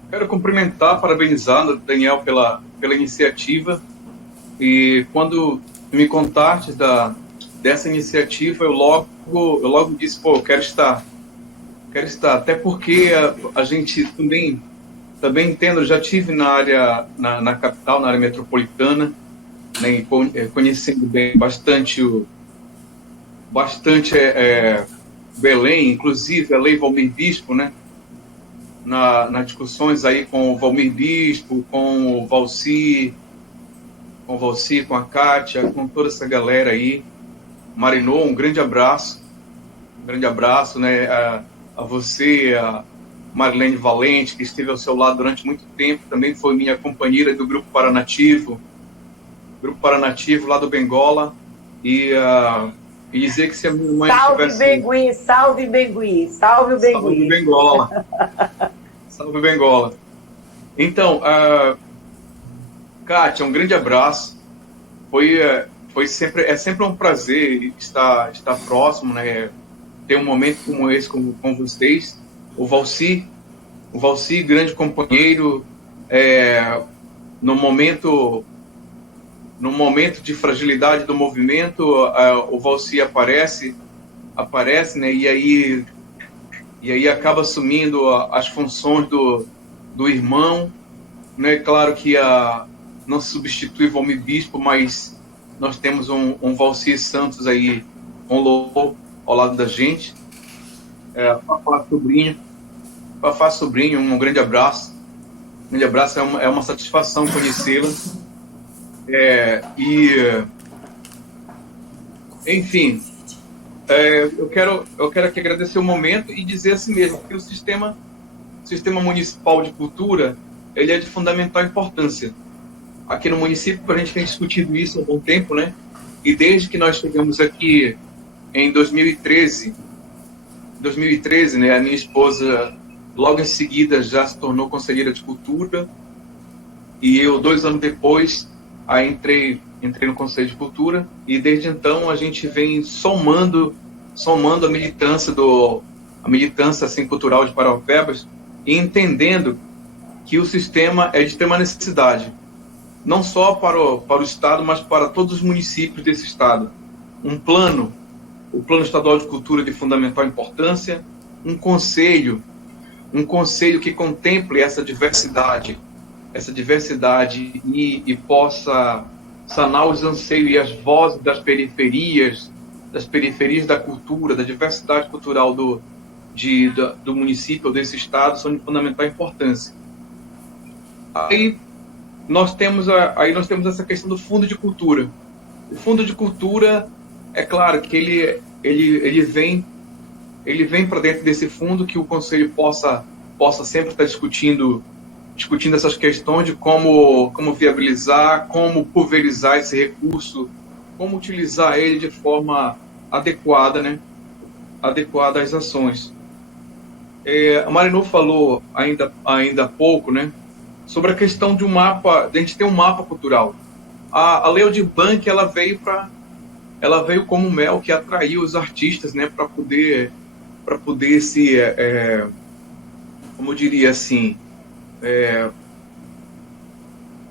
Quero cumprimentar, parabenizar o Daniel pela iniciativa, e quando me contaste dessa iniciativa, eu logo disse, quero estar, até porque a gente também entendo, já estive na capital, na área metropolitana, né, conhecendo bem bastante Belém, inclusive a Lei Valmir Bispo, né, nas discussões aí com o Valmir Bispo, com o Valcir, com a Kátia, com toda essa galera aí. Marinô, um grande abraço, né, a você, a Marilene Valente, que esteve ao seu lado durante muito tempo, também foi minha companheira do Grupo Paranativo lá do Bengola, e dizer que se a minha mãe Salve tivesse... Bengui, salve Bengui, salve o Bengui. Salve Bengola. Salve Bengola. Então, Kátia, um grande abraço. Foi sempre um prazer estar próximo, né? Ter um momento como esse com vocês. O Valci, grande companheiro, no momento de fragilidade do movimento, o Valci aparece, né? E aí acaba assumindo as funções do irmão, né? Claro que não se substitui Valmir Bispo, mas nós temos um Valci Santos aí, um louvor ao lado da gente. Fafá Sobrinho, um grande abraço. Um grande abraço, é uma satisfação conhecê-la. Enfim, eu quero aqui agradecer o momento e dizer assim mesmo, que o sistema municipal de cultura, ele é de fundamental importância. Aqui no município, a gente tem discutido isso há um bom tempo, né? E desde que nós chegamos aqui em 2013, né, a minha esposa, logo em seguida, já se tornou conselheira de cultura, e eu, 2 anos depois, aí entrei no Conselho de Cultura, e desde então a gente vem somando a militância assim, cultural de Paraupebas, e entendendo que o sistema é de extrema necessidade, não só para o Estado, mas para todos os municípios desse Estado. O Plano Estadual de Cultura de fundamental importância, um conselho que contemple essa diversidade e possa sanar os anseios e as vozes das periferias da cultura, da diversidade cultural do município ou desse Estado, são de fundamental importância. Aí nós temos essa questão do Fundo de Cultura. O Fundo de Cultura, é claro que ele vem para dentro desse fundo, que o Conselho possa sempre estar discutindo essas questões de como viabilizar, como pulverizar esse recurso, como utilizar ele de forma adequada, né? Adequada às ações. A Marinu falou ainda há pouco, né? Sobre a questão de a gente ter um mapa cultural. A Lei Aldir Blanc, ela veio como mel que atraiu os artistas, né? Para poder se, como eu diria assim,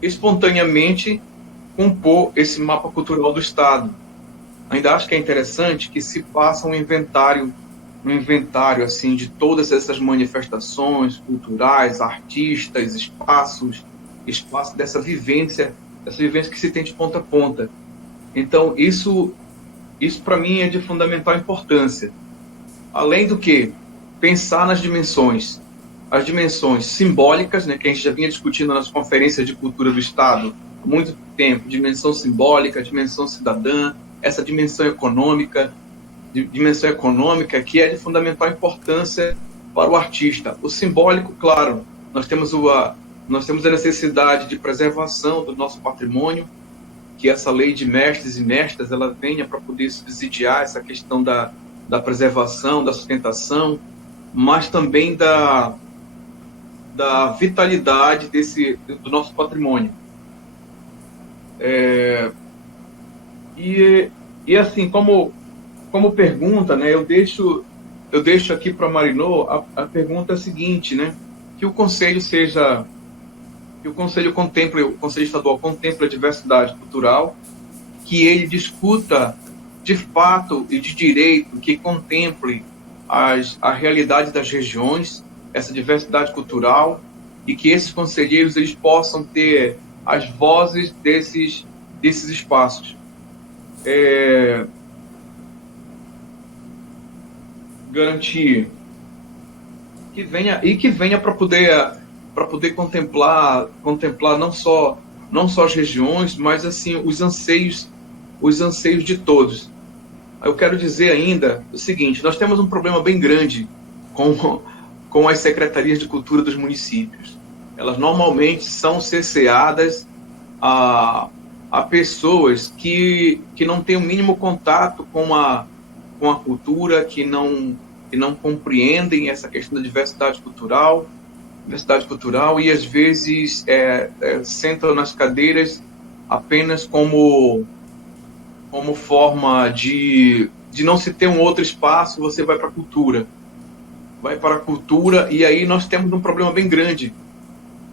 espontaneamente compor esse mapa cultural do Estado. Ainda acho que é interessante que se faça um inventário assim de todas essas manifestações culturais, artistas, espaços dessa vivência que se tem de ponta a ponta. Então isso para mim é de fundamental importância. Além do que pensar nas dimensões, as dimensões simbólicas, né, que a gente já vinha discutindo nas conferências de cultura do Estado há muito tempo, dimensão simbólica, dimensão cidadã, essa dimensão econômica que é de fundamental importância para o artista. O simbólico, claro, nós temos a necessidade de preservação do nosso patrimônio, que essa lei de mestres e mestras ela venha para poder subsidiar essa questão da preservação, da sustentação, mas também da vitalidade do nosso patrimônio. E assim, como pergunta, né, eu deixo aqui para a Marinu a pergunta seguinte, né, que o Conselho contemple, o Conselho Estadual contemple a diversidade cultural, que ele discuta de fato e de direito, que contemple a realidade das regiões, essa diversidade cultural, e que esses conselheiros eles possam ter as vozes desses espaços. Garantir que venha para poder contemplar não só as regiões, mas assim os anseios de todos. Eu quero dizer ainda o seguinte: nós temos um problema bem grande com com as secretarias de cultura dos municípios. Elas normalmente são cerceadas a pessoas que não têm o mínimo contato com a cultura, que não compreendem essa questão da diversidade cultural, e às vezes sentam nas cadeiras apenas como forma de não se ter um outro espaço. Você vai para a cultura. E aí nós temos um problema bem grande,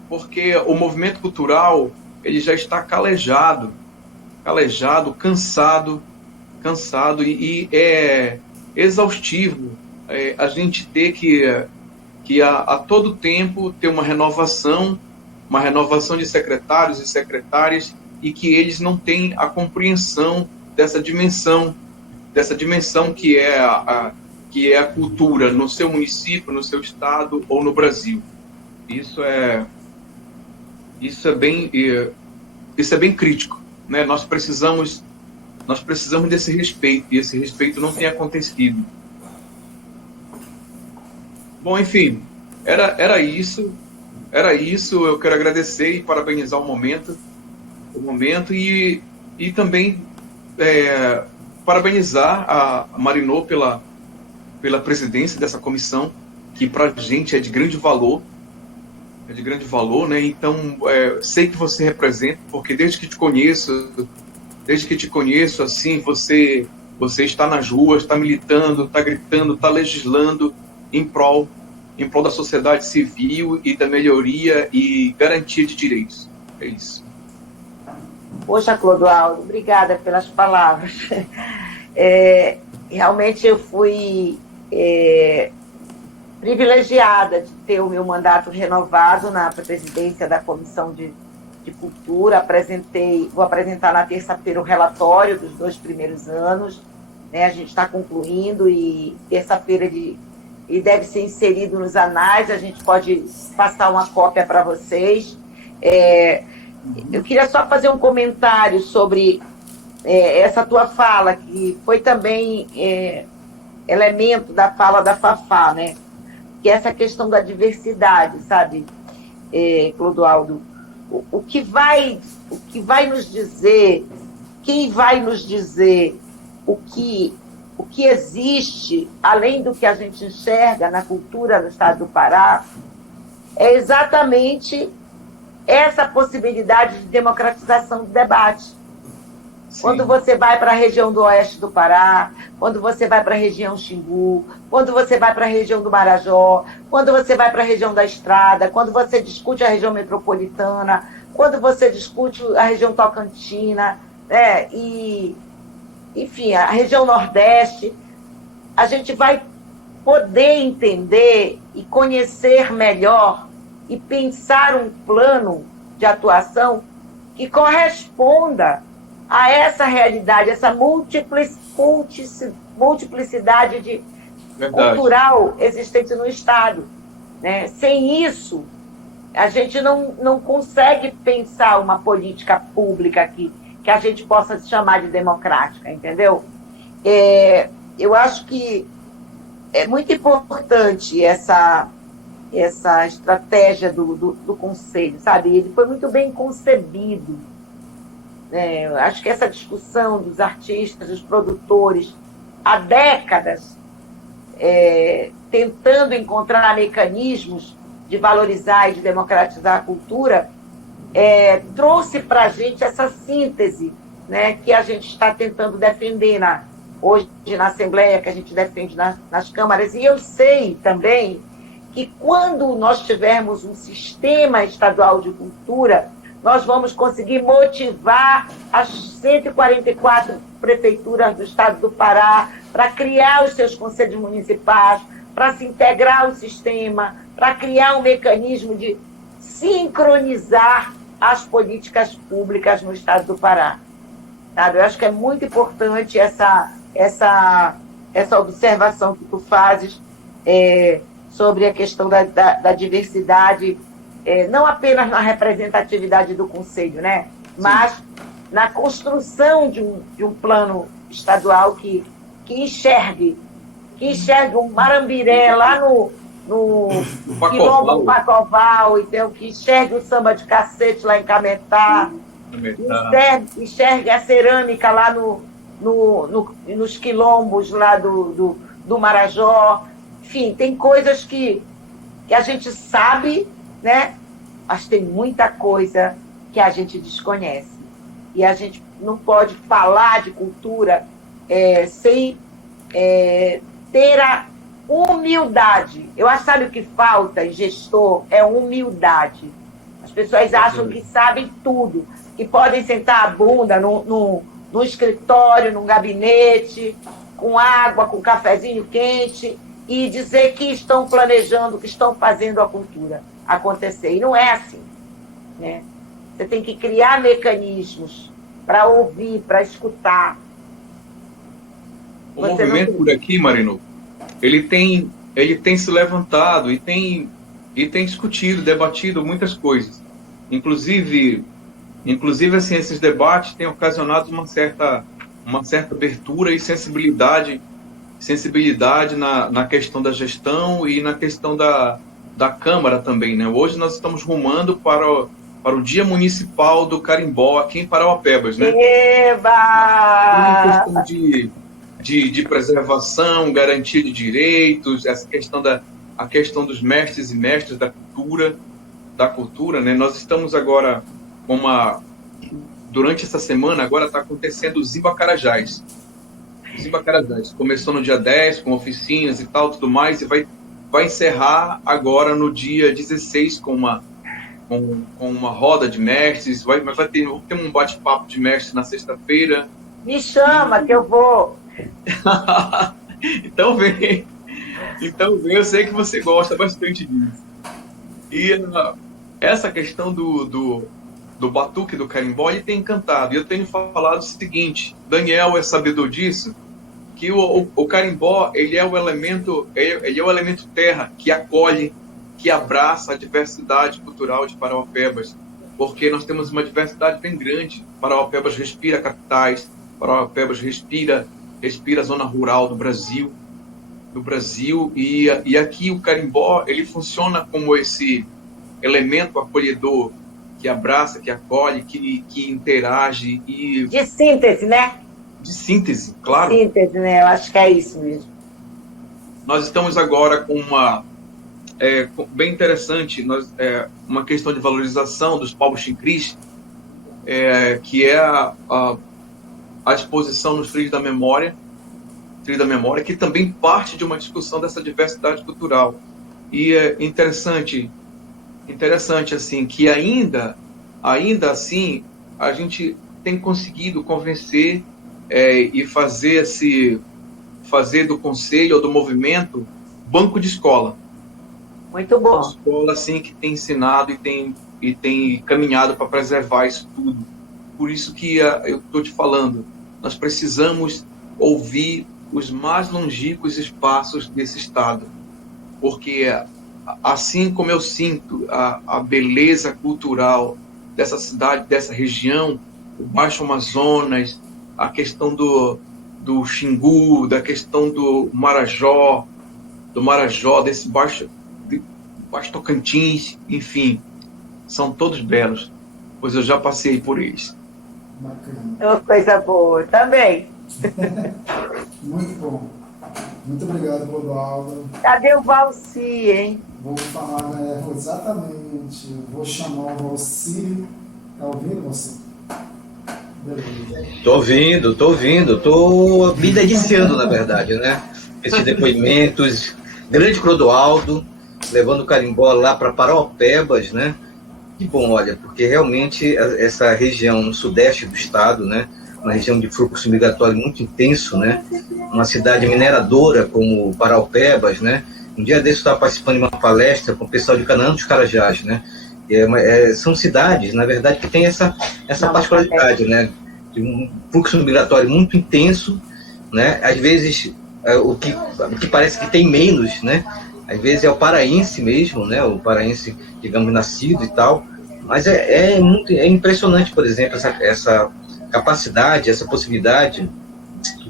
porque o movimento cultural ele já está calejado, cansado, e é exaustivo a gente ter que a todo tempo ter uma renovação de secretários e secretárias, e que eles não têm a compreensão dessa dimensão que é a cultura no seu município, no seu estado ou no Brasil. Isso é bem crítico, né? Nós precisamos desse respeito, e esse respeito não tem acontecido. Bom, enfim, era isso. Eu quero agradecer e parabenizar o momento e também parabenizar a Marinô pela presidência dessa comissão, que para a gente é de grande valor, né? Então, sei que você representa, porque desde que te conheço, assim, você está nas ruas, está militando, está gritando, está legislando em prol da sociedade civil e da melhoria e garantia de direitos. É isso. Poxa, Clodoaldo, obrigada pelas palavras. Realmente eu fui privilegiada de ter o meu mandato renovado na presidência da Comissão de Cultura. Vou apresentar na terça-feira o relatório dos 2 primeiros anos, né? A gente está concluindo, e terça-feira ele deve ser inserido nos anais. A gente pode passar uma cópia para vocês. Eu queria só fazer um comentário sobre essa tua fala, que foi também elemento da fala da Fafá, né? Que é essa questão da diversidade, sabe, Clodoaldo? O que vai nos dizer, quem vai nos dizer o que existe, além do que a gente enxerga na cultura no estado do Pará, é exatamente essa possibilidade de democratização do debate. Sim. Quando você vai para a região do oeste do Pará, quando você vai para a região Xingu, quando você vai para a região do Marajó, quando você vai para a região da Estrada, quando você discute a região metropolitana, quando você discute a região tocantina, e, enfim, a região nordeste, a gente vai poder entender e conhecer melhor e pensar um plano de atuação que corresponda a essa realidade, essa multiplicidade cultural existente no Estado, né? Sem isso, a gente não consegue pensar uma política pública aqui que a gente possa chamar de democrática, entendeu? Eu acho que é muito importante essa estratégia do Conselho, sabe? Ele foi muito bem concebido. Eu acho que essa discussão dos artistas, dos produtores, há décadas, tentando encontrar mecanismos de valorizar e de democratizar a cultura, trouxe para a gente essa síntese, né, que a gente está tentando defender hoje na Assembleia, que a gente defende nas câmaras. E eu sei também que quando nós tivermos um sistema estadual de cultura, nós vamos conseguir motivar as 144 prefeituras do estado do Pará para criar os seus conselhos municipais, para se integrar ao sistema, para criar um mecanismo de sincronizar as políticas públicas no estado do Pará. Sabe? Eu acho que é muito importante essa observação que tu fazes sobre a questão da diversidade, não apenas na representatividade do Conselho, né? Mas na construção de um plano estadual que enxergue um Marambiré lá no Pacoval. Quilombo Pacoval, então, que enxergue o samba de cacete lá em Cametá, enxergue a cerâmica lá nos quilombos lá do Marajó. Enfim, tem coisas que a gente sabe, né? Mas tem muita coisa que a gente desconhece. E a gente não pode falar de cultura sem ter a humildade. Eu acho, sabe o que falta em gestor? É humildade. As pessoas acham que sabem tudo, que podem sentar a bunda no escritório, num gabinete, com água, com cafezinho quente, e dizer que estão planejando, que estão fazendo a cultura acontecer. E não é assim, né? Você tem que criar mecanismos para ouvir, para escutar. O movimento por aqui, Marino, ele tem se levantado e tem discutido, debatido muitas coisas. Inclusive assim, esses debates têm ocasionado uma certa abertura e sensibilidade na questão da gestão e na questão da Câmara também, né? Hoje nós estamos rumando para o Dia Municipal do Carimbó aqui em Parauapebas, né? Eba! Uma questão de preservação, garantia de direitos, essa questão a questão dos mestres e mestras da cultura, né? Nós estamos agora durante essa semana, agora está acontecendo o Zimba Carajás. Começou no dia 10, com oficinas e tal, tudo mais, e vai encerrar agora no dia 16 com uma roda de mestres, vai ter um bate-papo de mestres na sexta-feira. Me chama que eu vou. Então vem, eu sei que você gosta bastante disso. E essa questão do batuque do carimbó, ele tem encantado. E eu tenho falado o seguinte, Daniel é sabedor disso, que o carimbó, ele é o elemento terra que acolhe, que abraça a diversidade cultural de Parauapebas, porque nós temos uma diversidade bem grande. Parauapebas respira capitais, Parauapebas respira a zona rural do Brasil, e aqui o carimbó, ele funciona como esse elemento acolhedor, que abraça, que acolhe, que interage. De síntese, né? De síntese, claro. Síntese, né? Eu acho que é isso mesmo. Nós estamos agora com bem interessante, uma questão de valorização dos povos xincris, que é a exposição nos Trilhos da Memória, que também parte de uma discussão dessa diversidade cultural. E é interessante assim, que ainda assim a gente tem conseguido convencer e fazer do conselho ou do movimento banco de escola. Muito bom. Uma escola assim que tem ensinado e tem caminhado para preservar isso tudo. Por isso que eu estou te falando, nós precisamos ouvir os mais longínquos espaços desse estado, porque assim como eu sinto a beleza cultural dessa cidade, dessa região, o Baixo Amazonas, a questão do Xingu, da questão do Marajó, desse Baixo Tocantins, enfim, são todos belos, pois eu já passei por eles. Bacana. Coisa boa, também. Muito bom. Muito obrigado, Clodoaldo. Cadê o Valci, hein? Vou falar, exatamente. Vou chamar o Valci. Tá ouvindo, Valci? Beleza. Tô ouvindo. Tô me deliciando, na verdade, né? Esses depoimentos. Grande Clodoaldo, levando o carimbó lá para Parauapebas, né? Que bom, olha, porque realmente essa região no sudeste do estado, né? Uma região de fluxo migratório muito intenso, né? Uma cidade mineradora como Parauapebas, né? Um dia desse eu estava participando de uma palestra com o pessoal de Canaã dos Carajás, né? São cidades, na verdade, que tem essa particularidade, né? De um fluxo migratório muito intenso, né? Às vezes, o que parece que tem menos, né? Às vezes é o paraense mesmo, né? O paraense, digamos, nascido e tal. Mas é impressionante, por exemplo, essa capacidade, essa possibilidade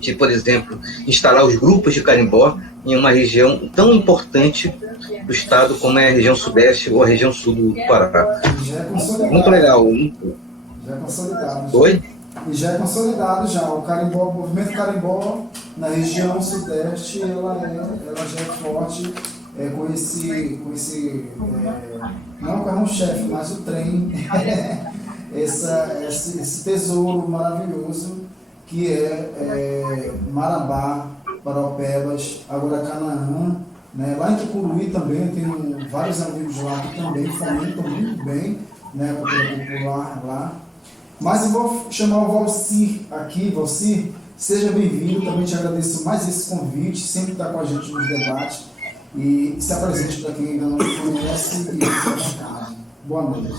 de, por exemplo, instalar os grupos de carimbó em uma região tão importante do estado, como é a região sudeste ou a região sul do Pará. Já é consolidado. Muito legal. Já é consolidado. Oi? E já é consolidado já. O carimbó, o movimento carimbó na região sudeste, ela já é forte com esse não o carro-chefe, mas o trem, esse tesouro maravilhoso que é Marabá, Paraupebas, agora Canaã, né? Lá em Tucuruí também tem vários amigos lá que também fomentam muito bem, né, a cultura popular lá. Mas eu vou chamar o Valcir aqui. Valcir, seja bem-vindo, também te agradeço mais esse convite, sempre está com a gente nos debates e se apresente para quem ainda não me conhece e fica à vontade. Boa noite.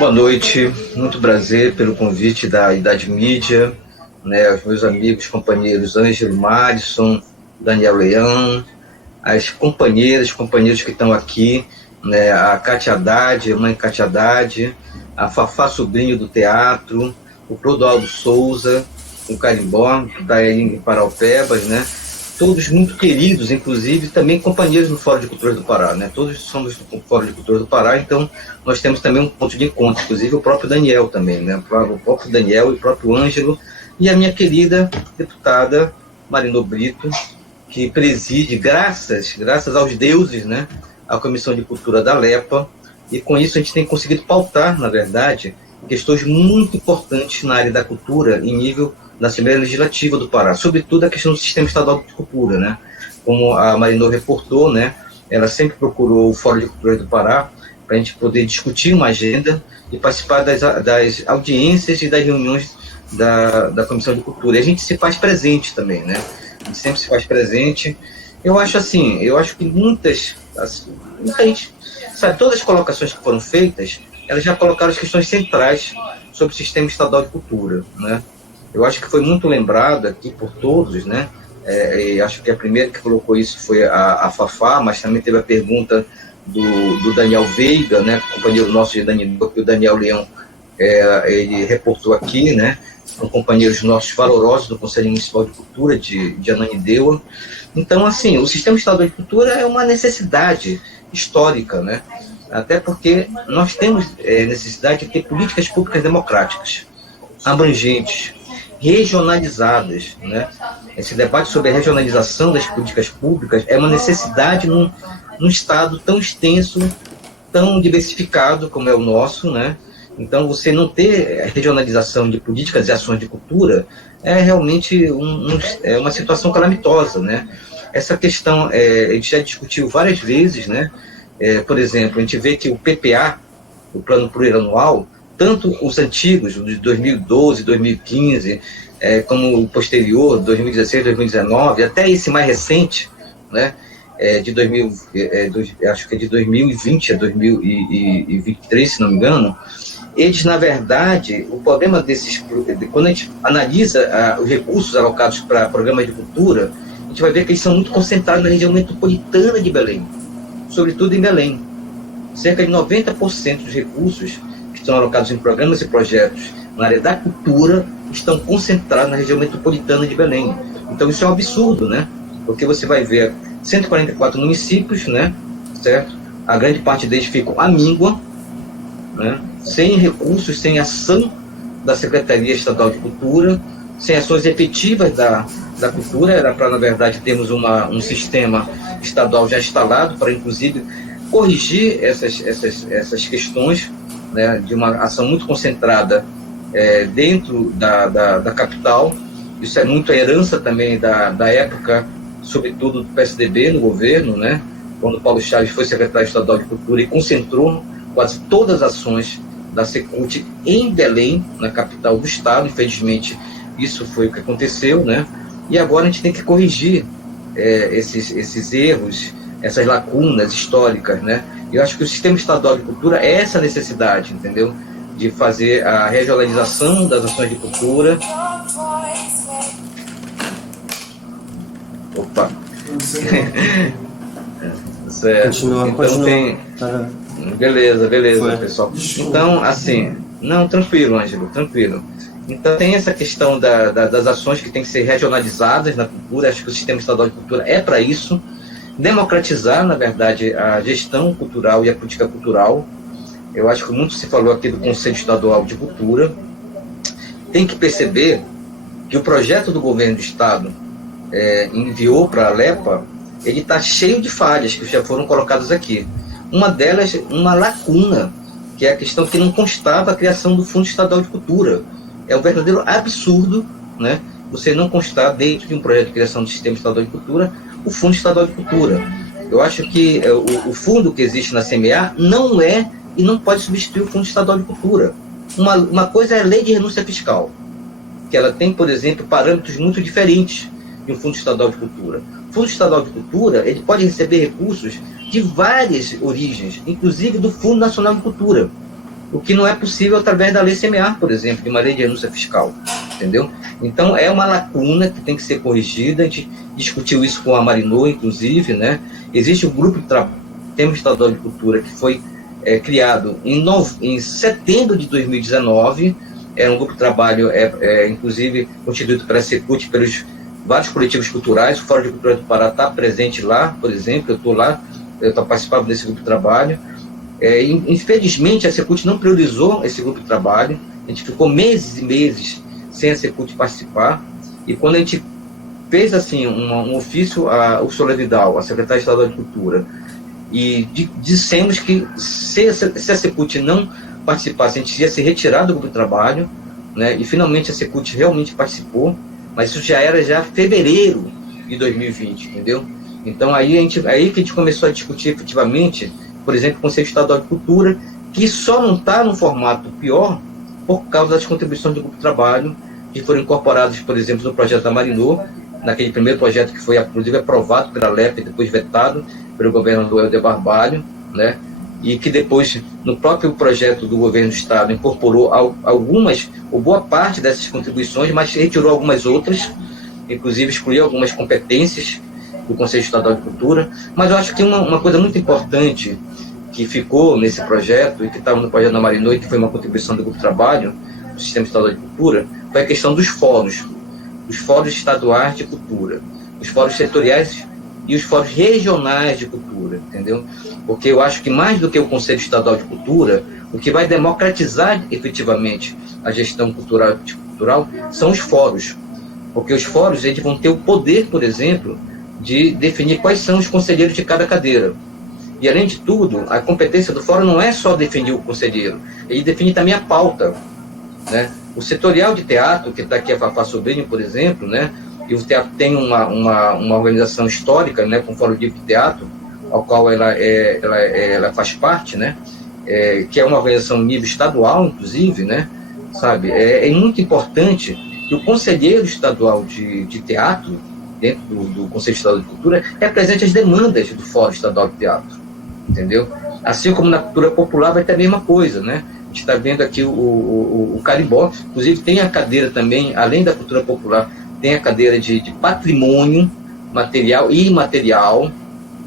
Boa noite, muito prazer pelo convite da Idade Mídia, né, aos meus amigos, companheiros Ângelo Madison, Daniel Leão, as companheiros que estão aqui, né, a Cátia Haddad, a mãe Cátia Haddad, a Fafá Sobrinho do Teatro, o Clodoaldo Souza, o Carimbó, que está aí em Paraupebas, né, todos muito queridos, inclusive também companheiros no Fórum de Cultura do Pará, né, todos somos do Fórum de Cultura do Pará, então nós temos também um ponto de encontro, inclusive o próprio Daniel também, né, o próprio Daniel e o próprio Ângelo, e a minha querida deputada Marino Brito, que preside, graças aos deuses, né, a Comissão de Cultura da LEPA, e com isso a gente tem conseguido pautar, na verdade, questões muito importantes na área da cultura em nível da Assembleia Legislativa do Pará, sobretudo a questão do Sistema Estadual de Cultura, né, como a Marino reportou, né, ela sempre procurou o Fórum de Cultura do Pará para a gente poder discutir uma agenda e participar das audiências e das reuniões da Comissão de Cultura, e a gente se faz presente também, né, a gente sempre se faz presente. Eu acho que muita gente, sabe, todas as colocações que foram feitas, elas já colocaram as questões centrais sobre o Sistema Estadual de Cultura, né? Eu acho que foi muito lembrado aqui por todos, né? E acho que a primeira que colocou isso foi a Fafá, mas também teve a pergunta do Daniel Veiga, né? Companheiro nosso de Daniel, que o Daniel Leão ele reportou aqui, né? Com companheiros nossos valorosos do Conselho Municipal de Cultura de Ananindeua. Então, assim, o Sistema Estadual de Cultura é uma necessidade histórica, né? Até porque nós temos necessidade de ter políticas públicas democráticas, abrangentes, regionalizadas, né? Esse debate sobre a regionalização das políticas públicas é uma necessidade num estado tão extenso, tão diversificado como é o nosso, né? Então, você não ter regionalização de políticas e ações de cultura é realmente uma situação calamitosa, né? Essa questão, a gente já discutiu várias vezes, né? Por exemplo, a gente vê que o PPA, o Plano Plurianual, tanto os antigos, de 2012, 2015, como o posterior, 2016, 2019, até esse mais recente, né? Acho que é de 2020 a 2023, se não me engano, eles, na verdade, o problema quando a gente analisa os recursos alocados para programas de cultura, a gente vai ver que eles são muito concentrados na região metropolitana de Belém, sobretudo em Belém. Cerca de 90% dos recursos que estão alocados em programas e projetos na área da cultura estão concentrados na região metropolitana de Belém. Então isso é um absurdo, né? Porque você vai ver 144 municípios, né? Certo? A grande parte deles ficam à míngua, né? Sem recursos, sem ação da Secretaria Estadual de Cultura, sem ações efetivas da cultura. Era para, na verdade, termos um sistema estadual já instalado para, inclusive, corrigir essas questões, né, de uma ação muito concentrada dentro da capital. Isso é muito a herança também da época, sobretudo do PSDB no governo, né, quando Paulo Chaves foi secretário estadual de Cultura e concentrou quase todas as ações da Secult em Belém, na capital do estado. Infelizmente, isso foi o que aconteceu, né? E agora a gente tem que corrigir esses erros, essas lacunas históricas, né? Eu acho que o Sistema Estadual de Cultura é essa necessidade, entendeu? De fazer a regionalização das ações de cultura. Opa! Certo. Continua. Beleza, foi. Pessoal. Desculpa. Então, assim, não, tranquilo, Ângelo, tranquilo. Então, tem essa questão das ações que tem que ser regionalizadas na cultura. Acho que o Sistema Estadual de Cultura é para isso. democratizar, na verdade, a gestão cultural e a política cultural. Eu acho que muito se falou aqui do Conselho Estadual de Cultura. Tem que perceber que o projeto do governo do Estado enviou para a LEPA, ele está cheio de falhas que já foram colocadas aqui. Uma delas, uma lacuna, que é a questão que não constava a criação do Fundo Estadual de Cultura. É um verdadeiro absurdo, né, você não constar dentro de um projeto de criação do Sistema Estadual de Cultura o Fundo Estadual de Cultura. Eu acho que o fundo que existe na CMA não é e não pode substituir o Fundo Estadual de Cultura. Uma coisa é a lei de renúncia fiscal, que ela tem, por exemplo, parâmetros muito diferentes de um Fundo Estadual de Cultura. O Fundo Estadual de Cultura, ele pode receber recursos de várias origens, inclusive do Fundo Nacional de Cultura, o que não é possível através da lei CMA, por exemplo, de uma lei de renúncia fiscal, entendeu? Então, é uma lacuna que tem que ser corrigida. A gente discutiu isso com a Marinô, inclusive, né? Existe um grupo de trabalho, Sistema Estadual de Cultura, que foi criado em setembro de 2019, é um grupo de trabalho, inclusive, constituído pela Secult, pelos vários coletivos culturais. O Fórum de Cultura do Pará está presente lá, por exemplo, eu estou lá, eu estou participando desse grupo de trabalho. Infelizmente, a Secult não priorizou esse grupo de trabalho, a gente ficou meses e meses sem a Secult participar, e quando a gente fez assim, um ofício a Ursula Vidal, a secretária estadual de Cultura, e dissemos que se a Secult não participasse, a gente ia se retirar do grupo de trabalho, né, e finalmente a Secult realmente participou, mas isso já era fevereiro de 2020, entendeu? Então aí que a gente começou a discutir efetivamente, por exemplo, o Conselho Estadual de Cultura, que só não está no formato pior por causa das contribuições do grupo de trabalho, que foram incorporadas, por exemplo, no projeto da Marinô, naquele primeiro projeto que foi, inclusive, aprovado pela LEP e depois vetado pelo governador Helder Barbalho, né? E que depois, no próprio projeto do governo do Estado, incorporou algumas, ou boa parte dessas contribuições, mas retirou algumas outras, inclusive excluiu algumas competências do Conselho Estadual de Cultura. Mas eu acho que uma coisa muito importante que ficou nesse projeto, e que estava no projeto da Marinô, e que foi uma contribuição do grupo de trabalho do Sistema Estadual de Cultura, foi a questão dos fóruns estaduais de cultura, os fóruns setoriais e os fóruns regionais de cultura, entendeu? Porque eu acho que mais do que o Conselho Estadual de Cultura, o que vai democratizar efetivamente a gestão cultural são os fóruns, porque os fóruns eles vão ter o poder, por exemplo, de definir quais são os conselheiros de cada cadeira. E, além de tudo, a competência do fórum não é só definir o conselheiro, ele define também a pauta, né? O setorial de teatro, que está aqui a Fafá Sobrinho, por exemplo, né? E o teatro tem uma organização histórica, né, com o Fórum de Teatro, ao qual ela faz parte, né? Que é uma organização nível estadual, inclusive, né? Sabe? É muito importante que o conselheiro estadual de teatro, dentro do Conselho Estadual de Cultura, represente as demandas do Fórum Estadual de Teatro, entendeu? Assim como na cultura popular vai ter a mesma coisa, né? A gente está vendo aqui o carimbó, inclusive tem a cadeira também, além da cultura popular, tem a cadeira de patrimônio material e imaterial,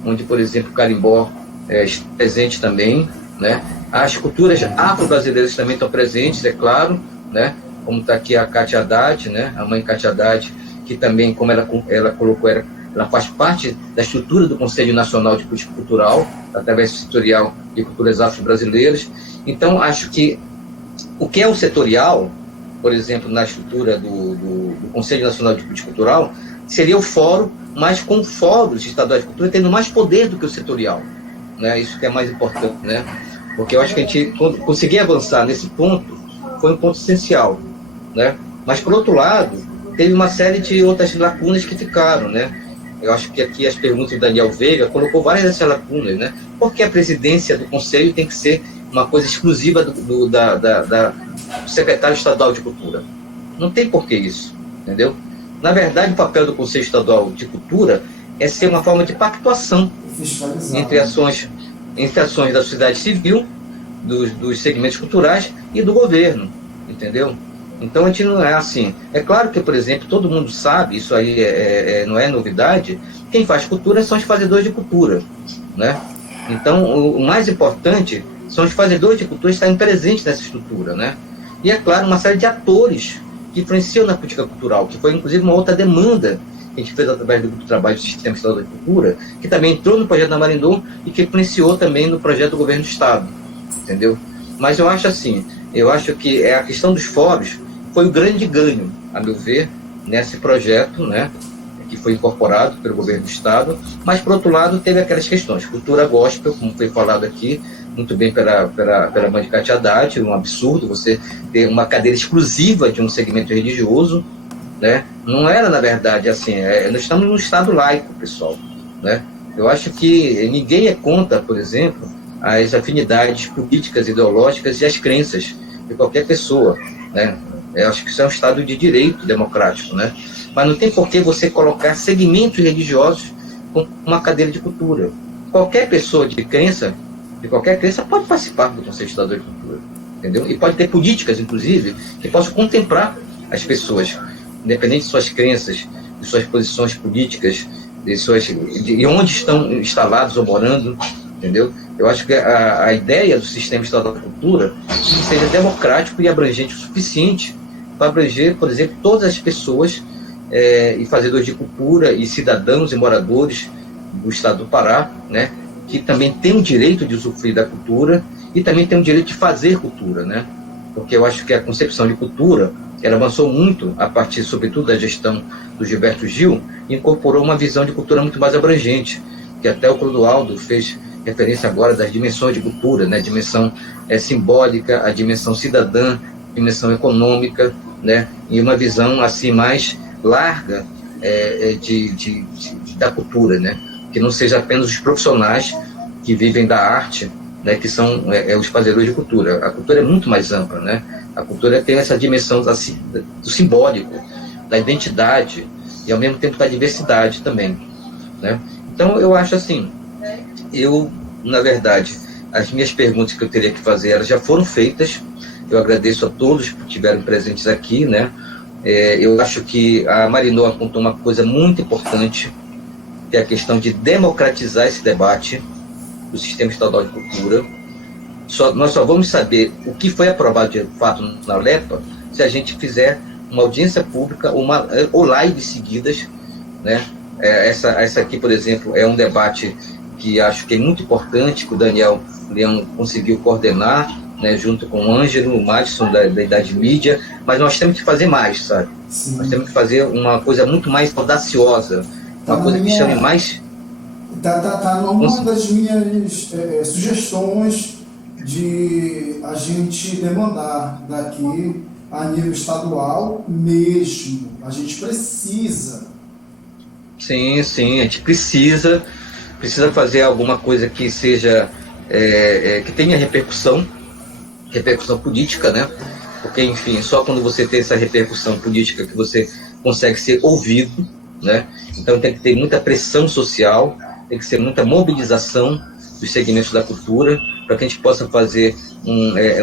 onde, por exemplo, o carimbó é presente também, né? As culturas afro-brasileiras também estão presentes, é claro, né? Como está aqui a Cátia Haddad, né? A mãe Cátia Haddad, que também, como ela colocou, ela faz parte da estrutura do Conselho Nacional de Política Cultural, através do setorial de culturas afro-brasileiras. Então, acho que o que é o setorial, por exemplo, na estrutura do Conselho Nacional de Política Cultural, seria o fórum, mas com fóruns estaduais de cultura tendo mais poder do que o setorial, né? Isso que é mais importante, né? Porque eu acho que a gente conseguir avançar nesse ponto foi um ponto essencial, né? Mas, por outro lado, teve uma série de outras lacunas que ficaram, né? Eu acho que aqui as perguntas do Daniel Veiga colocou várias dessas lacunas, né? Por que a presidência do Conselho tem que ser uma coisa exclusiva do secretário estadual de Cultura? Não tem por que isso, entendeu? Na verdade, o papel do Conselho Estadual de Cultura é ser uma forma de pactuação entre ações da sociedade civil, dos segmentos culturais e do governo, entendeu? Então, a gente não é assim. É claro que, por exemplo, todo mundo sabe, isso aí não é novidade, quem faz cultura são os fazedores de cultura, né? Então, o mais importante são os fazedores de cultura estarem presentes nessa estrutura, né? E, é claro, uma série de atores que influenciam na política cultural, que foi, inclusive, uma outra demanda que a gente fez através do grupo de trabalho do Sistema Estadual de Cultura, que também entrou no projeto da Marindu e que influenciou também no projeto do Governo do Estado, entendeu? Mas eu acho assim, eu acho que a questão dos fóruns foi o grande ganho, a meu ver, nesse projeto, né, que foi incorporado pelo Governo do Estado, mas, por outro lado, teve aquelas questões, cultura gospel, como foi falado aqui, muito bem pela mãe de Cátia Haddad, um absurdo você ter uma cadeira exclusiva de um segmento religioso, né? Não era, na verdade, assim, nós estamos num Estado laico, pessoal, né? Eu acho que ninguém é contra, por exemplo, as afinidades políticas, ideológicas e as crenças de qualquer pessoa, né? Eu acho que isso é um Estado de direito democrático, né? Mas não tem por que você colocar segmentos religiosos com uma cadeira de cultura. Qualquer pessoa de qualquer crença pode participar do Conselho Estadual de Cultura, entendeu? E pode ter políticas, inclusive, que possam contemplar as pessoas, independente de suas crenças, de suas posições políticas, de onde estão instalados ou morando, entendeu? Eu acho que a ideia do Sistema Estadual de Cultura seja democrático e abrangente o suficiente para abranger, por exemplo, todas as pessoas e fazedores de cultura e cidadãos e moradores do Estado do Pará, né, que também tem o direito de usufruir da cultura e também tem o direito de fazer cultura, né? Porque eu acho que a concepção de cultura, ela avançou muito a partir, sobretudo, da gestão do Gilberto Gil, e incorporou uma visão de cultura muito mais abrangente, que até o Clodoaldo fez referência agora das dimensões de cultura, né? A dimensão simbólica, a dimensão cidadã, a dimensão econômica, né? E uma visão assim mais larga da cultura, né? Que não seja apenas os profissionais que vivem da arte, né, que são os fazedores de cultura. A cultura é muito mais ampla, né? A cultura tem essa dimensão do simbólico, da identidade e ao mesmo tempo da diversidade também, né? Então eu acho assim, na verdade, as minhas perguntas que eu teria que fazer, elas já foram feitas. Eu agradeço a todos que estiveram presentes aqui, né? Eu acho que a Marinô apontou uma coisa muito importante, que é a questão de democratizar esse debate do Sistema Estadual de Cultura. Nós só vamos saber o que foi aprovado de fato na LEPA se a gente fizer uma audiência pública ou lives seguidas, né? Essa aqui, por exemplo, é um debate que acho que é muito importante, que o Daniel Leão conseguiu coordenar, né, junto com o Ângelo, o Madison da Idade Mídia, mas nós temos que fazer mais, sabe? Sim. Nós temos que fazer uma coisa muito mais audaciosa, uma coisa que chame mais... Tá numa das minhas sugestões de a gente demandar daqui a nível estadual mesmo. A gente precisa. Sim, a gente precisa fazer alguma coisa que seja, que tenha repercussão política, né? Porque, enfim, só quando você tem essa repercussão política que você consegue ser ouvido, né? Então tem que ter muita pressão social, tem que ser muita mobilização dos segmentos da cultura, para que a gente possa fazer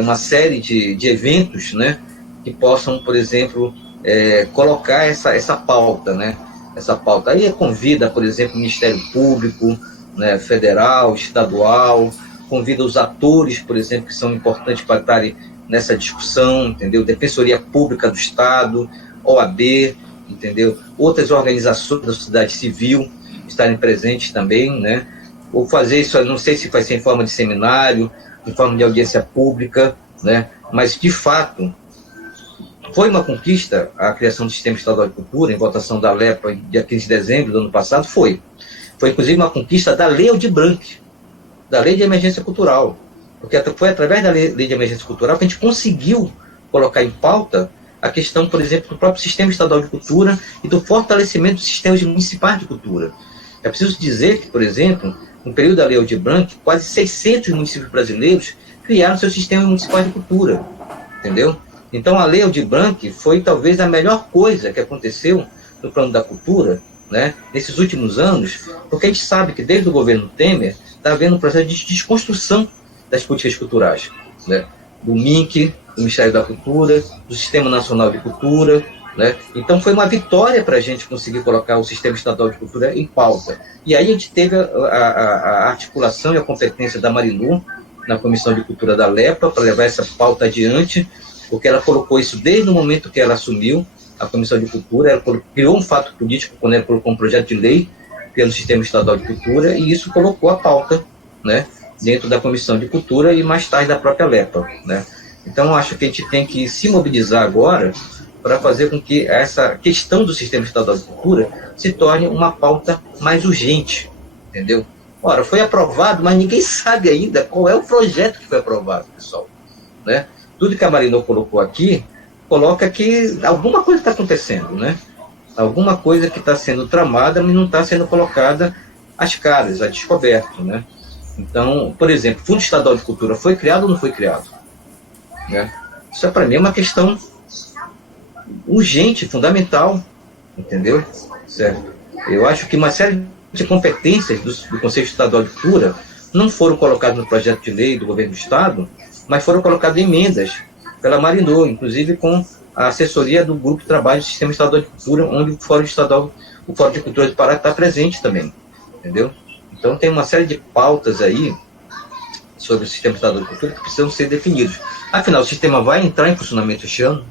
uma série de eventos, né, que possam, por exemplo, colocar essa pauta, né? Essa pauta. Aí convida, por exemplo, o Ministério Público, né, federal, estadual, convida os atores, por exemplo, que são importantes para estarem nessa discussão, entendeu? Defensoria Pública do Estado, OAB, entendeu? Outras organizações da sociedade civil estarem presentes também, né? Ou fazer isso, não sei se vai ser em forma de seminário, em forma de audiência pública, né? Mas, de fato, foi uma conquista a criação do Sistema Estadual de Cultura, em votação da LEPA, dia 15 de dezembro do ano passado, foi inclusive uma conquista da Lei Aldir Blanc, da Lei de Emergência Cultural, porque foi através da Lei de Emergência Cultural que a gente conseguiu colocar em pauta a questão, por exemplo, do próprio Sistema Estadual de Cultura e do fortalecimento dos sistemas municipais de cultura. É preciso dizer que, por exemplo, no período da Lei Aldir Blanc, quase 600 municípios brasileiros criaram seus sistemas municipais de cultura, entendeu? Então, a Lei Aldir Blanc foi talvez a melhor coisa que aconteceu no plano da cultura, né, nesses últimos anos, porque a gente sabe que desde o governo Temer está havendo um processo de desconstrução das políticas culturais, né, do MINC, do Ministério da Cultura, do Sistema Nacional de Cultura, né? Então foi uma vitória para a gente conseguir colocar o Sistema Estadual de Cultura em pauta. E aí a gente teve a articulação e a competência da Marilu na Comissão de Cultura da LEPA para levar essa pauta adiante, porque ela colocou isso desde o momento que ela assumiu, a Comissão de Cultura, ela criou um fato político quando ela colocou um projeto de lei pelo Sistema Estadual de Cultura, e isso colocou a pauta, né, dentro da Comissão de Cultura e mais tarde da própria LEPA, né. Então, eu acho que a gente tem que se mobilizar agora para fazer com que essa questão do Sistema Estadual de Cultura se torne uma pauta mais urgente, entendeu? Ora, foi aprovado, mas ninguém sabe ainda qual é o projeto que foi aprovado, pessoal, né? Tudo que a Marinô colocou aqui, coloca que alguma coisa está acontecendo, né? Alguma coisa que está sendo tramada, mas não está sendo colocada às caras, a descoberto, né? Então, por exemplo, o Fundo Estadual de Cultura foi criado ou não foi criado? Né? Isso, para mim, é uma questão urgente, fundamental, entendeu? Certo? Eu acho que uma série de competências do Conselho Estadual de Cultura não foram colocadas no projeto de lei do governo do Estado, mas foram colocadas em emendas pela Marinô, inclusive com a assessoria do Grupo de Trabalho do Sistema Estadual de Cultura, onde o Fórum de Cultura do Pará está presente também, entendeu? Então tem uma série de pautas aí sobre o Sistema Estadual de Cultura que precisam ser definidos. Afinal, o sistema vai entrar em funcionamento este ano,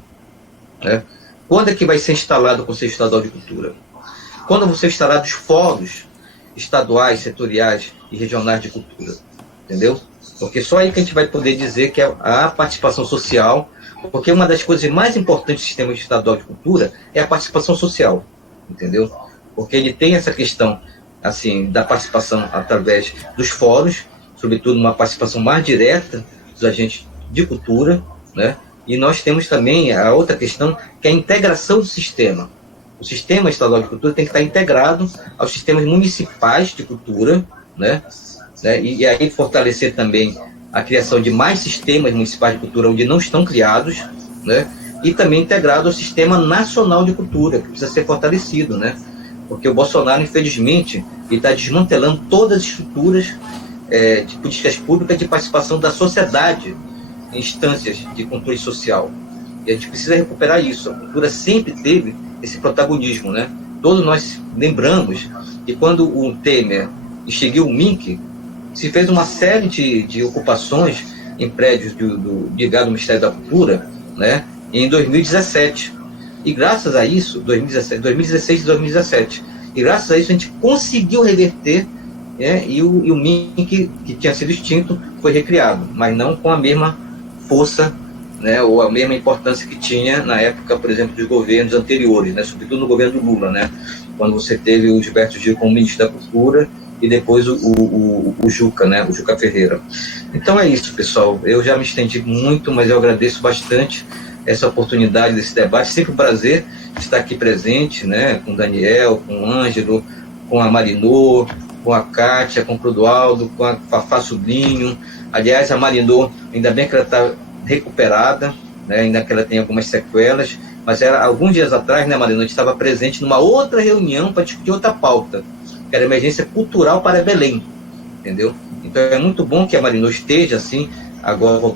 né? Quando é que vai ser instalado o Conselho Estadual de Cultura? Quando vão ser instalados fóruns estaduais, setoriais e regionais de cultura, entendeu? Porque só aí que a gente vai poder dizer que a participação social, porque uma das coisas mais importantes do Sistema Estadual de Cultura é a participação social, entendeu? Porque ele tem essa questão, assim, da participação através dos fóruns, sobretudo uma participação mais direta dos agentes de cultura, né? E nós temos também a outra questão, que é a integração do sistema. O Sistema Estadual de Cultura tem que estar integrado aos sistemas municipais de cultura, né? E aí fortalecer também a criação de mais sistemas municipais de cultura onde não estão criados, né? E também integrado ao Sistema Nacional de Cultura, que precisa ser fortalecido, né? Porque o Bolsonaro, infelizmente, está desmantelando todas as estruturas de políticas públicas de participação da sociedade em instâncias de controle social. E a gente precisa recuperar isso. A cultura sempre teve esse protagonismo, né? Todos nós lembramos que quando o Temer extinguiu o MINC, se fez uma série de ocupações em prédios ligados ao Ministério da Cultura, né? Em 2017. E graças a isso, 2016 e 2017, e graças a isso a gente conseguiu reverter, e o MINC, que tinha sido extinto, foi recriado, mas não com a mesma força, né, ou a mesma importância que tinha na época, por exemplo, dos governos anteriores, né, sobretudo no governo do Lula, né, quando você teve o Gilberto Gil como ministro da Cultura e depois o Juca, né, o Juca Ferreira. Então é isso, pessoal. Eu já me estendi muito, mas eu agradeço bastante essa oportunidade desse debate. Sempre um prazer estar aqui presente, né, com o Daniel, com o Ângelo, com a Marinô, com a Kátia, com o Clodoaldo, com a Fafá Sobrinho. Aliás, a Marinô, ainda bem que ela está recuperada, né, ainda que ela tem algumas sequelas, mas alguns dias atrás, né, Marinô, a gente estava presente numa outra reunião para discutir outra pauta, que era a emergência cultural para Belém, entendeu? Então é muito bom que a Marinô esteja assim, agora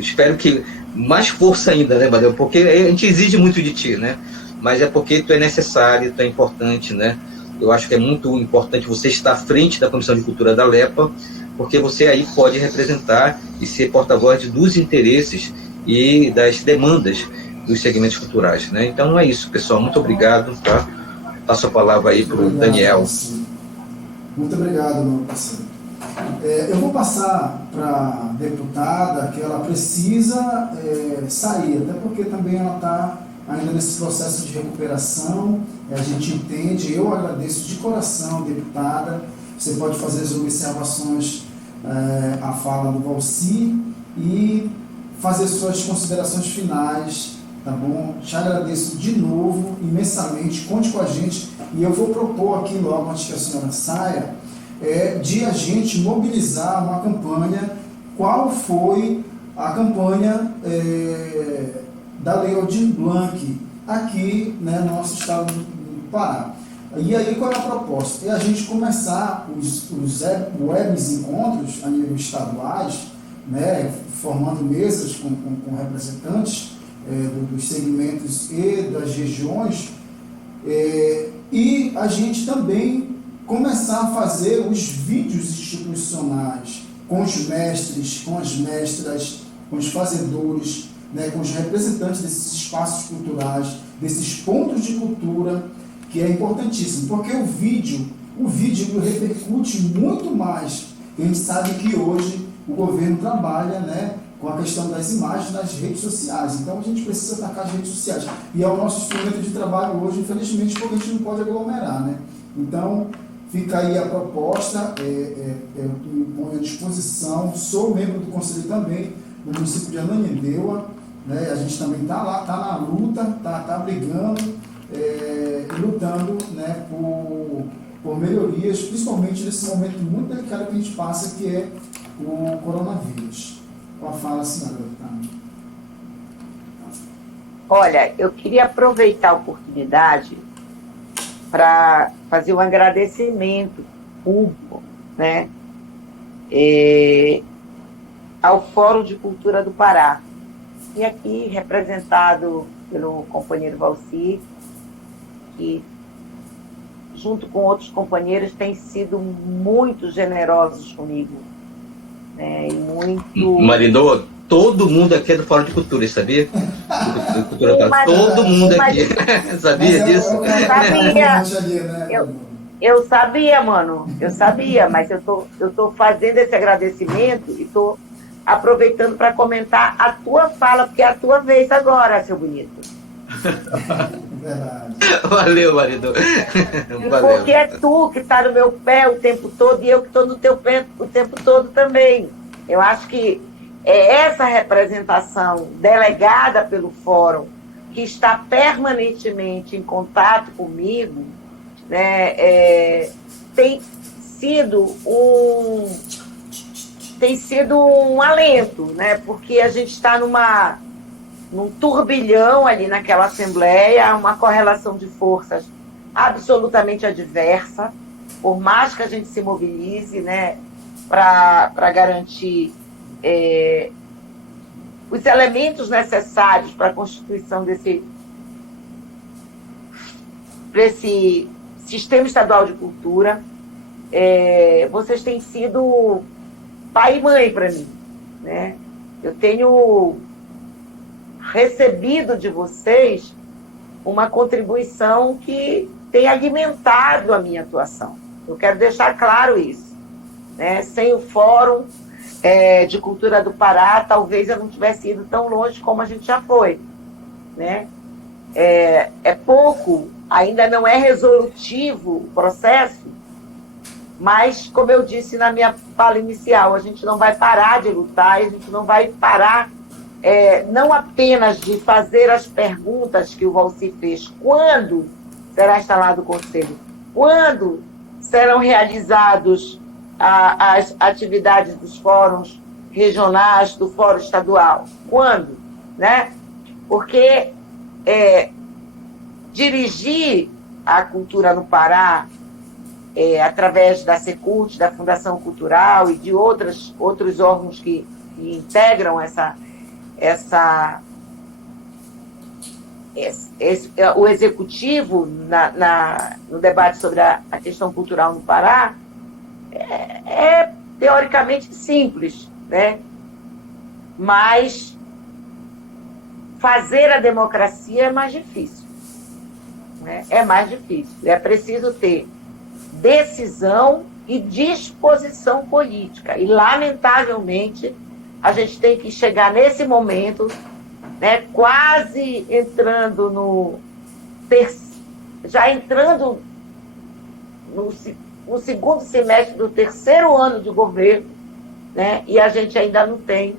espero que mais força ainda, né, Marinô, porque a gente exige muito de ti, né, mas é porque tu é necessário, tu é importante, né. Eu acho que é muito importante você estar à frente da Comissão de Cultura da LEPA, porque você aí pode representar e ser porta-voz dos interesses e das demandas dos segmentos culturais, né? Então é isso, pessoal. Muito obrigado, tá? Passo a palavra aí para o Daniel. Muito obrigado, meu parceiro. Eu vou passar para a deputada, que ela precisa sair, até porque também ela está ainda nesse processo de recuperação. A gente entende, eu agradeço de coração, deputada. Você pode fazer as observações à fala do Valci e fazer suas considerações finais, tá bom? Te agradeço de novo, imensamente, conte com a gente, e eu vou propor aqui logo, antes que a senhora saia, de a gente mobilizar uma campanha. Qual foi a campanha da Lei Aldir Blanc aqui, né, no nosso estado do Pará? E aí, qual é a proposta? É a gente começar os webs encontros a nível estaduais, né, formando mesas com representantes dos segmentos e das regiões, e a gente também começar a fazer os vídeos institucionais com os mestres, com as mestras, com os fazedores, né, com os representantes desses espaços culturais, desses pontos de cultura, que é importantíssimo, porque o vídeo repercute muito mais. A gente sabe que hoje o governo trabalha, né, com a questão das imagens nas redes sociais, então a gente precisa atacar as redes sociais, e é o nosso instrumento de trabalho hoje, infelizmente, porque a gente não pode aglomerar, né? Então, fica aí a proposta, eu me ponho à disposição, sou membro do conselho também, no município de Ananindeua, né? A gente também está lá, está na luta, está brigando e lutando, né, por melhorias, principalmente nesse momento muito delicado que a gente passa, que é o coronavírus. Com a fala, senhora. Olha, eu queria aproveitar a oportunidade para fazer um agradecimento público, né, ao Fórum de Cultura do Pará, e aqui representado pelo companheiro Valci, que, junto com outros companheiros, tem sido muito generosos comigo, né, e muito... Marinô, todo mundo aqui é do Fórum de Cultura, sabia? Cultura, todo mundo aqui. Sabia disso? Eu sabia, mano. Eu sabia, mas eu tô fazendo esse agradecimento e tô aproveitando para comentar a tua fala, porque é a tua vez agora, seu bonito. Valeu, Marinô. Valeu. Porque é tu que está no meu pé o tempo todo e eu que estou no teu pé o tempo todo também. Eu acho que é essa representação delegada pelo Fórum, que está permanentemente em contato comigo, né, tem sido um alento, né, porque a gente está num turbilhão ali naquela Assembleia, uma correlação de forças absolutamente adversa, por mais que a gente se mobilize, né, para garantir os elementos necessários para a constituição desse sistema estadual de cultura. Vocês têm sido pai e mãe para mim, né? Eu tenho recebido de vocês uma contribuição que tem alimentado a minha atuação. Eu quero deixar claro isso, né? Sem o Fórum de Cultura do Pará, talvez eu não tivesse ido tão longe como a gente já foi, né? É pouco, ainda não é resolutivo o processo, mas, como eu disse na minha fala inicial, a gente não vai parar de lutar, a gente não vai parar não apenas de fazer as perguntas que o Valci fez, quando será instalado o Conselho, quando serão realizados as atividades dos fóruns regionais, do fórum estadual. Quando? Né? Porque dirigir a cultura no Pará, através da Secult, da Fundação Cultural e de outros órgãos que integram o executivo no debate sobre a questão cultural no Pará, é teoricamente simples, né? Mas fazer a democracia é mais difícil, né? É mais difícil. É preciso ter decisão e disposição política. E, lamentavelmente, a gente tem que chegar nesse momento, né, quase entrando já entrando no segundo semestre do terceiro ano de governo, né, e a gente ainda não tem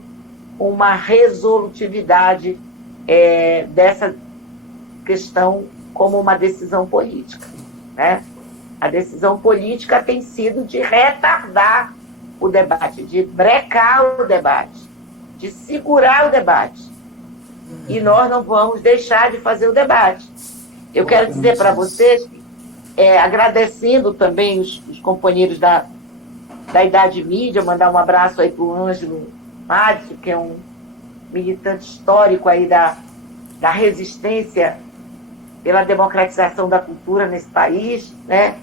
uma resolutividade dessa questão como uma decisão política, né? A decisão política tem sido de retardar o debate, de brecar o debate, de segurar o debate. E nós não vamos deixar de fazer o debate. Eu quero dizer para vocês, agradecendo também os companheiros da Idade Mídia, mandar um abraço aí para o Ângelo Madison, que é um militante histórico aí da resistência pela democratização da cultura nesse país, né?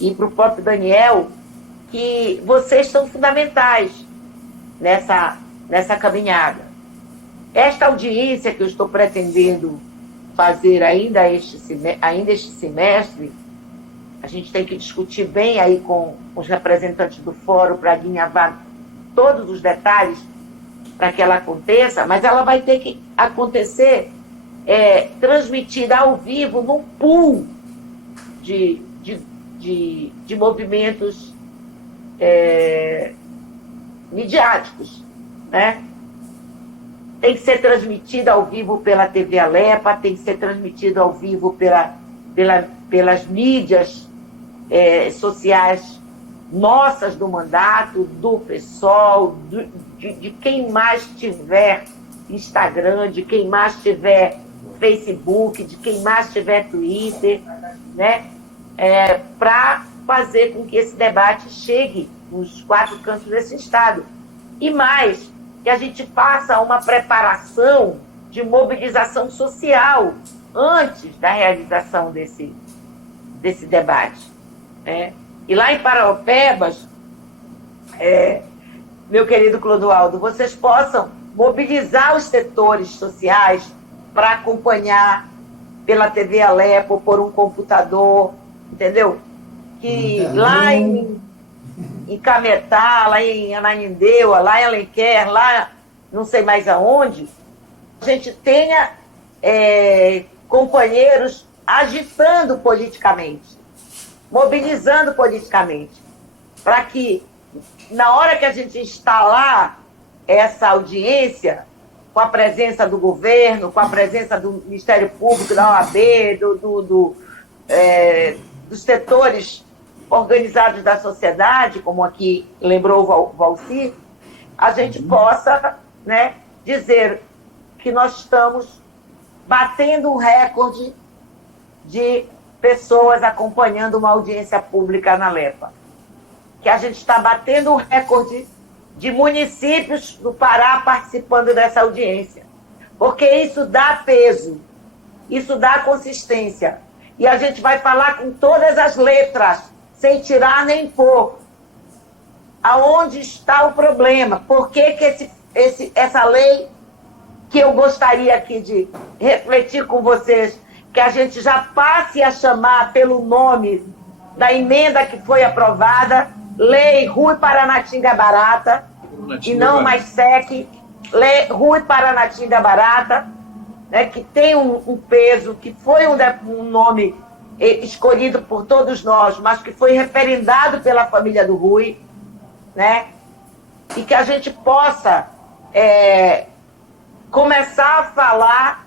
E para o próprio Daniel, que vocês são fundamentais nessa caminhada. Esta audiência que eu estou pretendendo fazer ainda este semestre, a gente tem que discutir bem aí com os representantes do fórum para alinhavar todos os detalhes para que ela aconteça, mas ela vai ter que acontecer transmitida ao vivo num pool de movimentos midiáticos, né? Tem que ser transmitida ao vivo pela TV Alepa, tem que ser transmitido ao vivo pelas mídias sociais nossas do mandato, do PSOL, de quem mais tiver Instagram, de quem mais tiver Facebook, de quem mais tiver Twitter, né? Para fazer com que esse debate chegue nos 4 cantos desse Estado. E mais, que a gente faça uma preparação de mobilização social antes da realização desse debate, né? E lá em Paraopebas, meu querido Clodoaldo, vocês possam mobilizar os setores sociais para acompanhar pela TV Alepo, por um computador, entendeu? Que lá em Cametá, lá em Ananindeua, lá em Alenquer, lá não sei mais aonde, a gente tenha companheiros agitando politicamente, mobilizando politicamente, para que, na hora que a gente instalar essa audiência, com a presença do governo, com a presença do Ministério Público, da OAB, dos setores organizados da sociedade, como aqui lembrou o Valcir, a gente possa, né, dizer que nós estamos batendo um recorde de pessoas acompanhando uma audiência pública na Alepa. Que a gente está batendo um recorde de municípios do Pará participando dessa audiência. Porque isso dá peso, isso dá consistência. E a gente vai falar com todas as letras, sem tirar nem pôr. Aonde está o problema? Por que essa lei, que eu gostaria aqui de refletir com vocês, que a gente já passe a chamar pelo nome da emenda que foi aprovada, Lei Rui Paranatinga Barata, e não mais SEC, Lei Rui Paranatinga Barata, né, que tem um peso, que foi um nome escolhido por todos nós, mas que foi referendado pela família do Rui, né, e que a gente possa começar a falar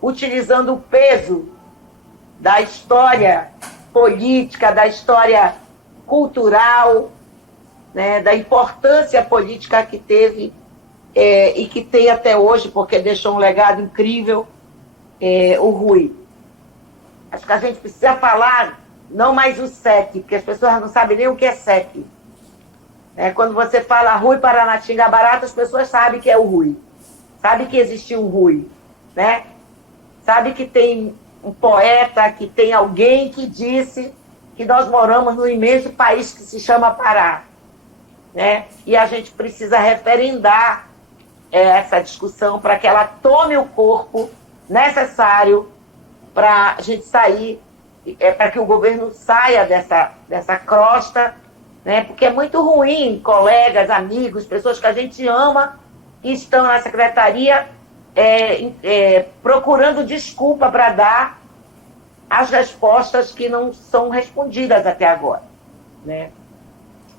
utilizando o peso da história política, da história cultural, né, da importância política que teve e que tem até hoje, porque deixou um legado incrível, o Rui. Acho que a gente precisa falar, não mais o SEC, porque as pessoas não sabem nem o que é SEC. Quando você fala Rui Paranatinga Barata, as pessoas sabem que é o Rui. Sabem que existiu um Rui, né? Sabe que tem um poeta, que tem alguém que disse que nós moramos num imenso país que se chama Pará, né? E a gente precisa referendar essa discussão para que ela tome o corpo necessário para a gente sair, para que o governo saia dessa crosta, né? Porque é muito ruim, colegas, amigos, pessoas que a gente ama, que estão na secretaria procurando desculpa para dar as respostas que não são respondidas até agora, né?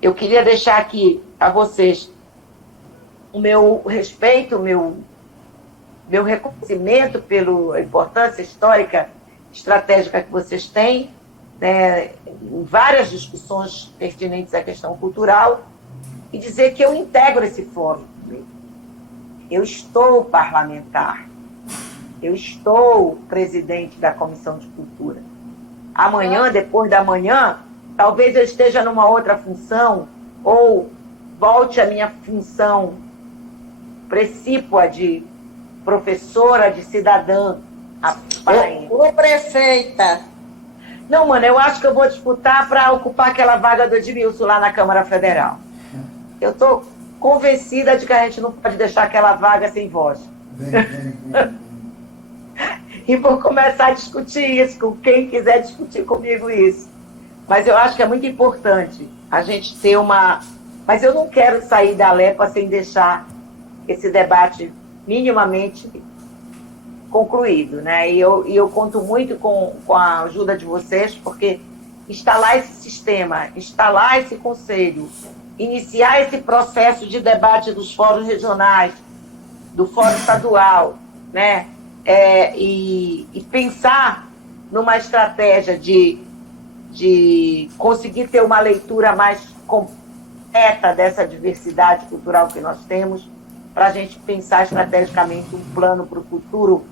Eu queria deixar aqui a vocês o meu respeito, o meu reconhecimento pela importância histórica, estratégica que vocês têm, né, em várias discussões pertinentes à questão cultural, e dizer que eu integro esse fórum. Eu estou parlamentar, eu estou presidente da Comissão de Cultura. Amanhã, depois da manhã, talvez eu esteja numa outra função, ou volte à minha função precípua de professora, de cidadã. Ô, prefeita. Não, mano, eu acho que eu vou disputar para ocupar aquela vaga do Edmilson lá na Câmara Federal. Eu estou convencida de que a gente não pode deixar aquela vaga sem voz. Vem. E vou começar a discutir isso com quem quiser discutir comigo isso. Mas eu acho que é muito importante a gente ter uma... Mas eu não quero sair da Alepa sem deixar esse debate minimamente concluído, né? E eu conto muito com a ajuda de vocês, porque instalar esse sistema, instalar esse conselho, iniciar esse processo de debate dos fóruns regionais, do fórum estadual, né? E pensar numa estratégia de conseguir ter uma leitura mais completa dessa diversidade cultural que nós temos, para a gente pensar estrategicamente um plano para o futuro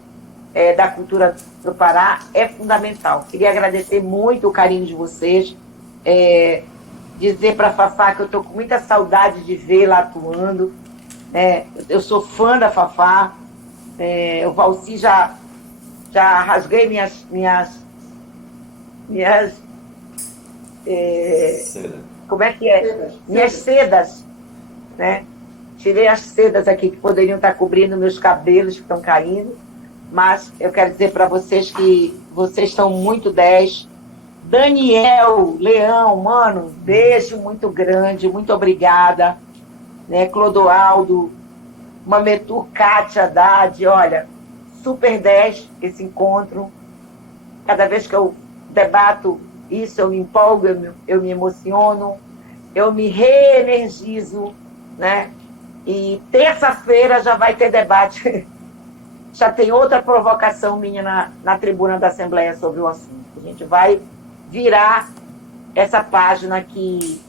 da cultura do Pará, é fundamental. Queria agradecer muito o carinho de vocês, dizer para a Fafá que eu estou com muita saudade de vê-la atuando, né? Eu sou fã da Fafá, o Valci já rasguei minhas como é que é? Minhas sedas, né? Tirei as sedas aqui que poderiam estar cobrindo meus cabelos que estão caindo, mas eu quero dizer para vocês que vocês são muito 10. Daniel, Leão, mano, beijo muito grande, muito obrigada, né? Clodoaldo, Mametu, Kátia, Haddad, olha, super 10 esse encontro. Cada vez que eu debato isso, eu me empolgo, eu me emociono, eu me reenergizo, né? E terça-feira já vai ter debate, já tem outra provocação minha na tribuna da Assembleia sobre o assunto. A gente vai virar essa página que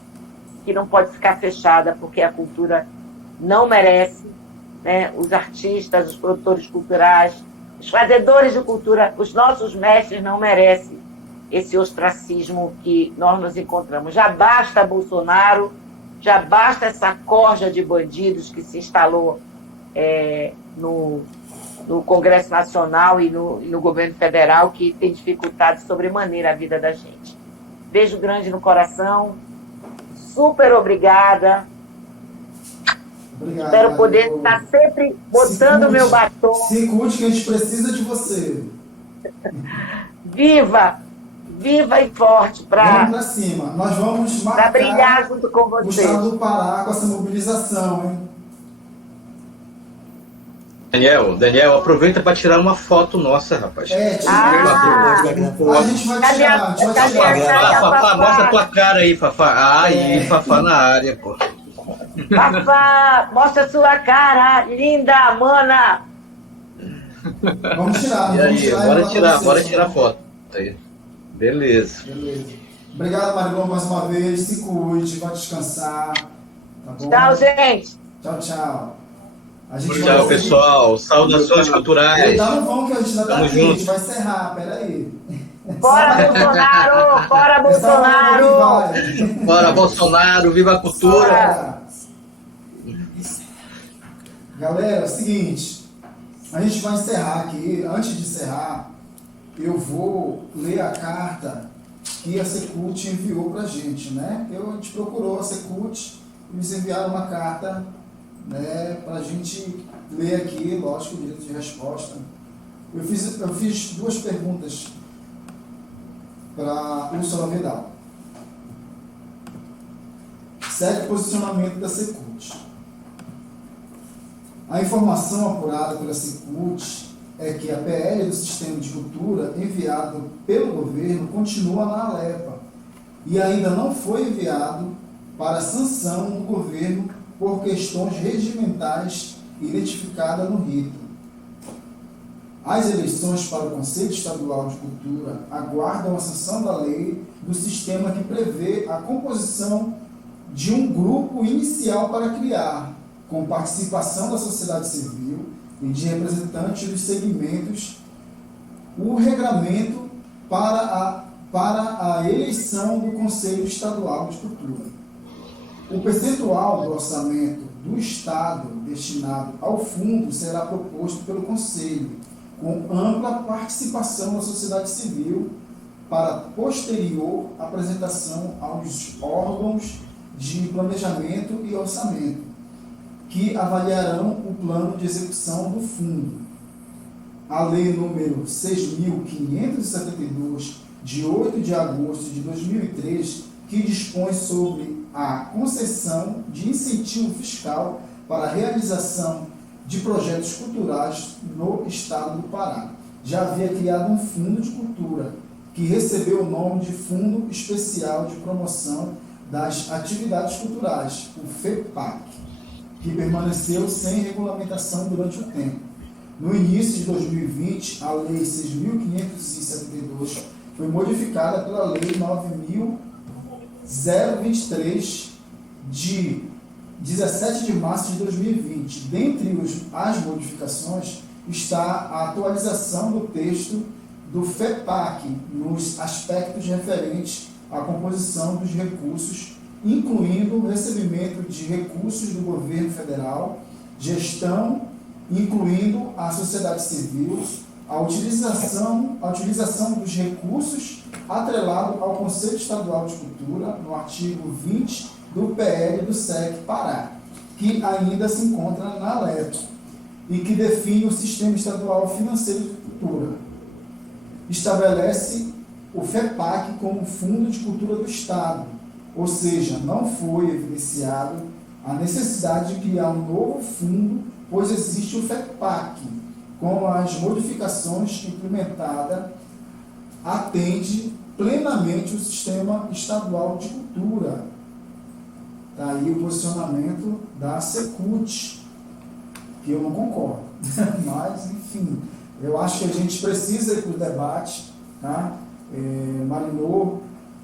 não pode ficar fechada, porque a cultura não merece, né? Os artistas, os produtores culturais, os fazedores de cultura, os nossos mestres não merecem esse ostracismo que nós nos encontramos. Já basta Bolsonaro, já basta essa corja de bandidos que se instalou no Congresso Nacional e no governo federal, que tem dificultado sobremaneira a vida da gente. Beijo grande no coração, super obrigada. Obrigado, Espero poder estar sempre botando o meu batom. Se cuide, que a gente precisa de você. Viva e forte Vamos para para cima. Nós vamos marcar brilhar junto com o vocês. estado do Pará com essa mobilização, hein? Daniel, aproveita para tirar uma foto nossa, rapaz. A gente vai tirar. Fafá, mostra a tua cara aí, Fafá. Aí, Fafá na área, pô. Fafá, mostra sua cara, linda, mana. Vamos tirar. E aí, bora tirar foto. Aí. Beleza. Obrigado, Marilon, mais uma vez. Se cuide, vai descansar. Tá bom? Tchau, gente. Tchau. Tchau, pessoal. Saudações culturais. Não vão que a gente ainda tá aqui, a gente junto. vai encerrar, peraí. Bora, Bolsonaro! Bora, Bolsonaro! Bora, Bolsonaro! Viva a cultura! Bora. Galera, é o seguinte, a gente vai encerrar aqui. Antes de encerrar, eu vou ler a carta que a Secult enviou pra gente, né? A gente procurou a Secult e eles enviaram uma carta, né, pra gente ler aqui, lógico, direito de resposta. Eu fiz duas perguntas para Úrsula Vidal. Segue o posicionamento da Secult. A informação apurada pela Secult é que a PL do Sistema de Cultura enviado pelo governo continua na Alepa e ainda não foi enviado para sanção do governo por questões regimentais identificadas no rito. As eleições para o Conselho Estadual de Cultura aguardam a sanção da lei do sistema que prevê a composição de um grupo inicial para criar, com participação da sociedade civil e de representantes dos segmentos, o regramento para a eleição do Conselho Estadual de Cultura. O percentual do orçamento do Estado destinado ao fundo será proposto pelo Conselho, com ampla participação da sociedade civil, para posterior apresentação aos órgãos de planejamento e orçamento. que avaliarão o plano de execução do fundo. A Lei número 6.572, de 8 de agosto de 2003, que dispõe sobre a concessão de incentivo fiscal para a realização de projetos culturais no estado do Pará. Já havia criado um fundo de cultura, que recebeu o nome de Fundo Especial de Promoção das Atividades Culturais, o FEPAC, que permaneceu sem regulamentação durante o tempo. No início de 2020, a Lei 6.572 foi modificada pela Lei 9.023, de 17 de março de 2020. Dentre as modificações está a atualização do texto do FEPAC nos aspectos referentes à composição dos recursos, incluindo o recebimento de recursos do governo federal, gestão, incluindo a sociedade civil, a utilização dos recursos atrelado ao Conselho Estadual de Cultura, no artigo 20 do PL do SEC Pará, que ainda se encontra na LEP, e que define o Sistema Estadual Financeiro de Cultura. Estabelece o FEPAC como Fundo de Cultura do Estado, ou seja, não foi evidenciado a necessidade de criar um novo fundo, pois existe o FEPAC. Com as modificações implementadas, atende plenamente o Sistema Estadual de Cultura. Está aí o posicionamento da Secult, que eu não concordo. Mas, enfim, eu acho que a gente precisa ir para o debate, tá? Marinô,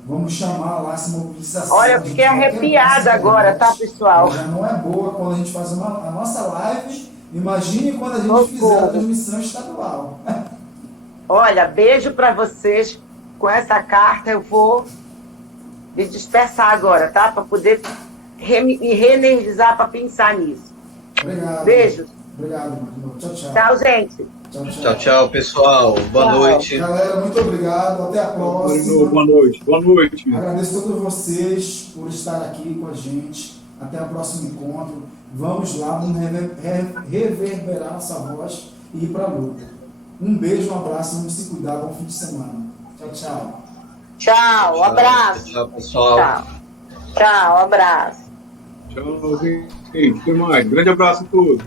vamos chamar lá essa mobilização. Olha, eu fiquei arrepiada agora, tá, pessoal? Já não é boa quando a gente faz a nossa live. Imagine quando a gente fizer a transmissão estadual. Olha, beijo para vocês. Com essa carta eu vou me dispersar agora, tá? Para poder me reenergizar para pensar nisso. Obrigado. Beijos. Obrigado, Marino. Tchau, tchau. Tchau, gente. Tchau, tchau, pessoal. Boa noite. Galera, muito obrigado. Até a próxima. Boa noite. Boa noite. Agradeço a todos vocês por estar aqui com a gente. Até o próximo encontro. Vamos lá, vamos reverberar nossa voz e ir para a luta. Um beijo, um abraço, vamos se cuidar. Bom fim de semana. Tchau, tchau. Tchau, abraço. Tchau, pessoal. Tchau, tchau, abraço. Tchau, gente. Até mais. Grande abraço a todos.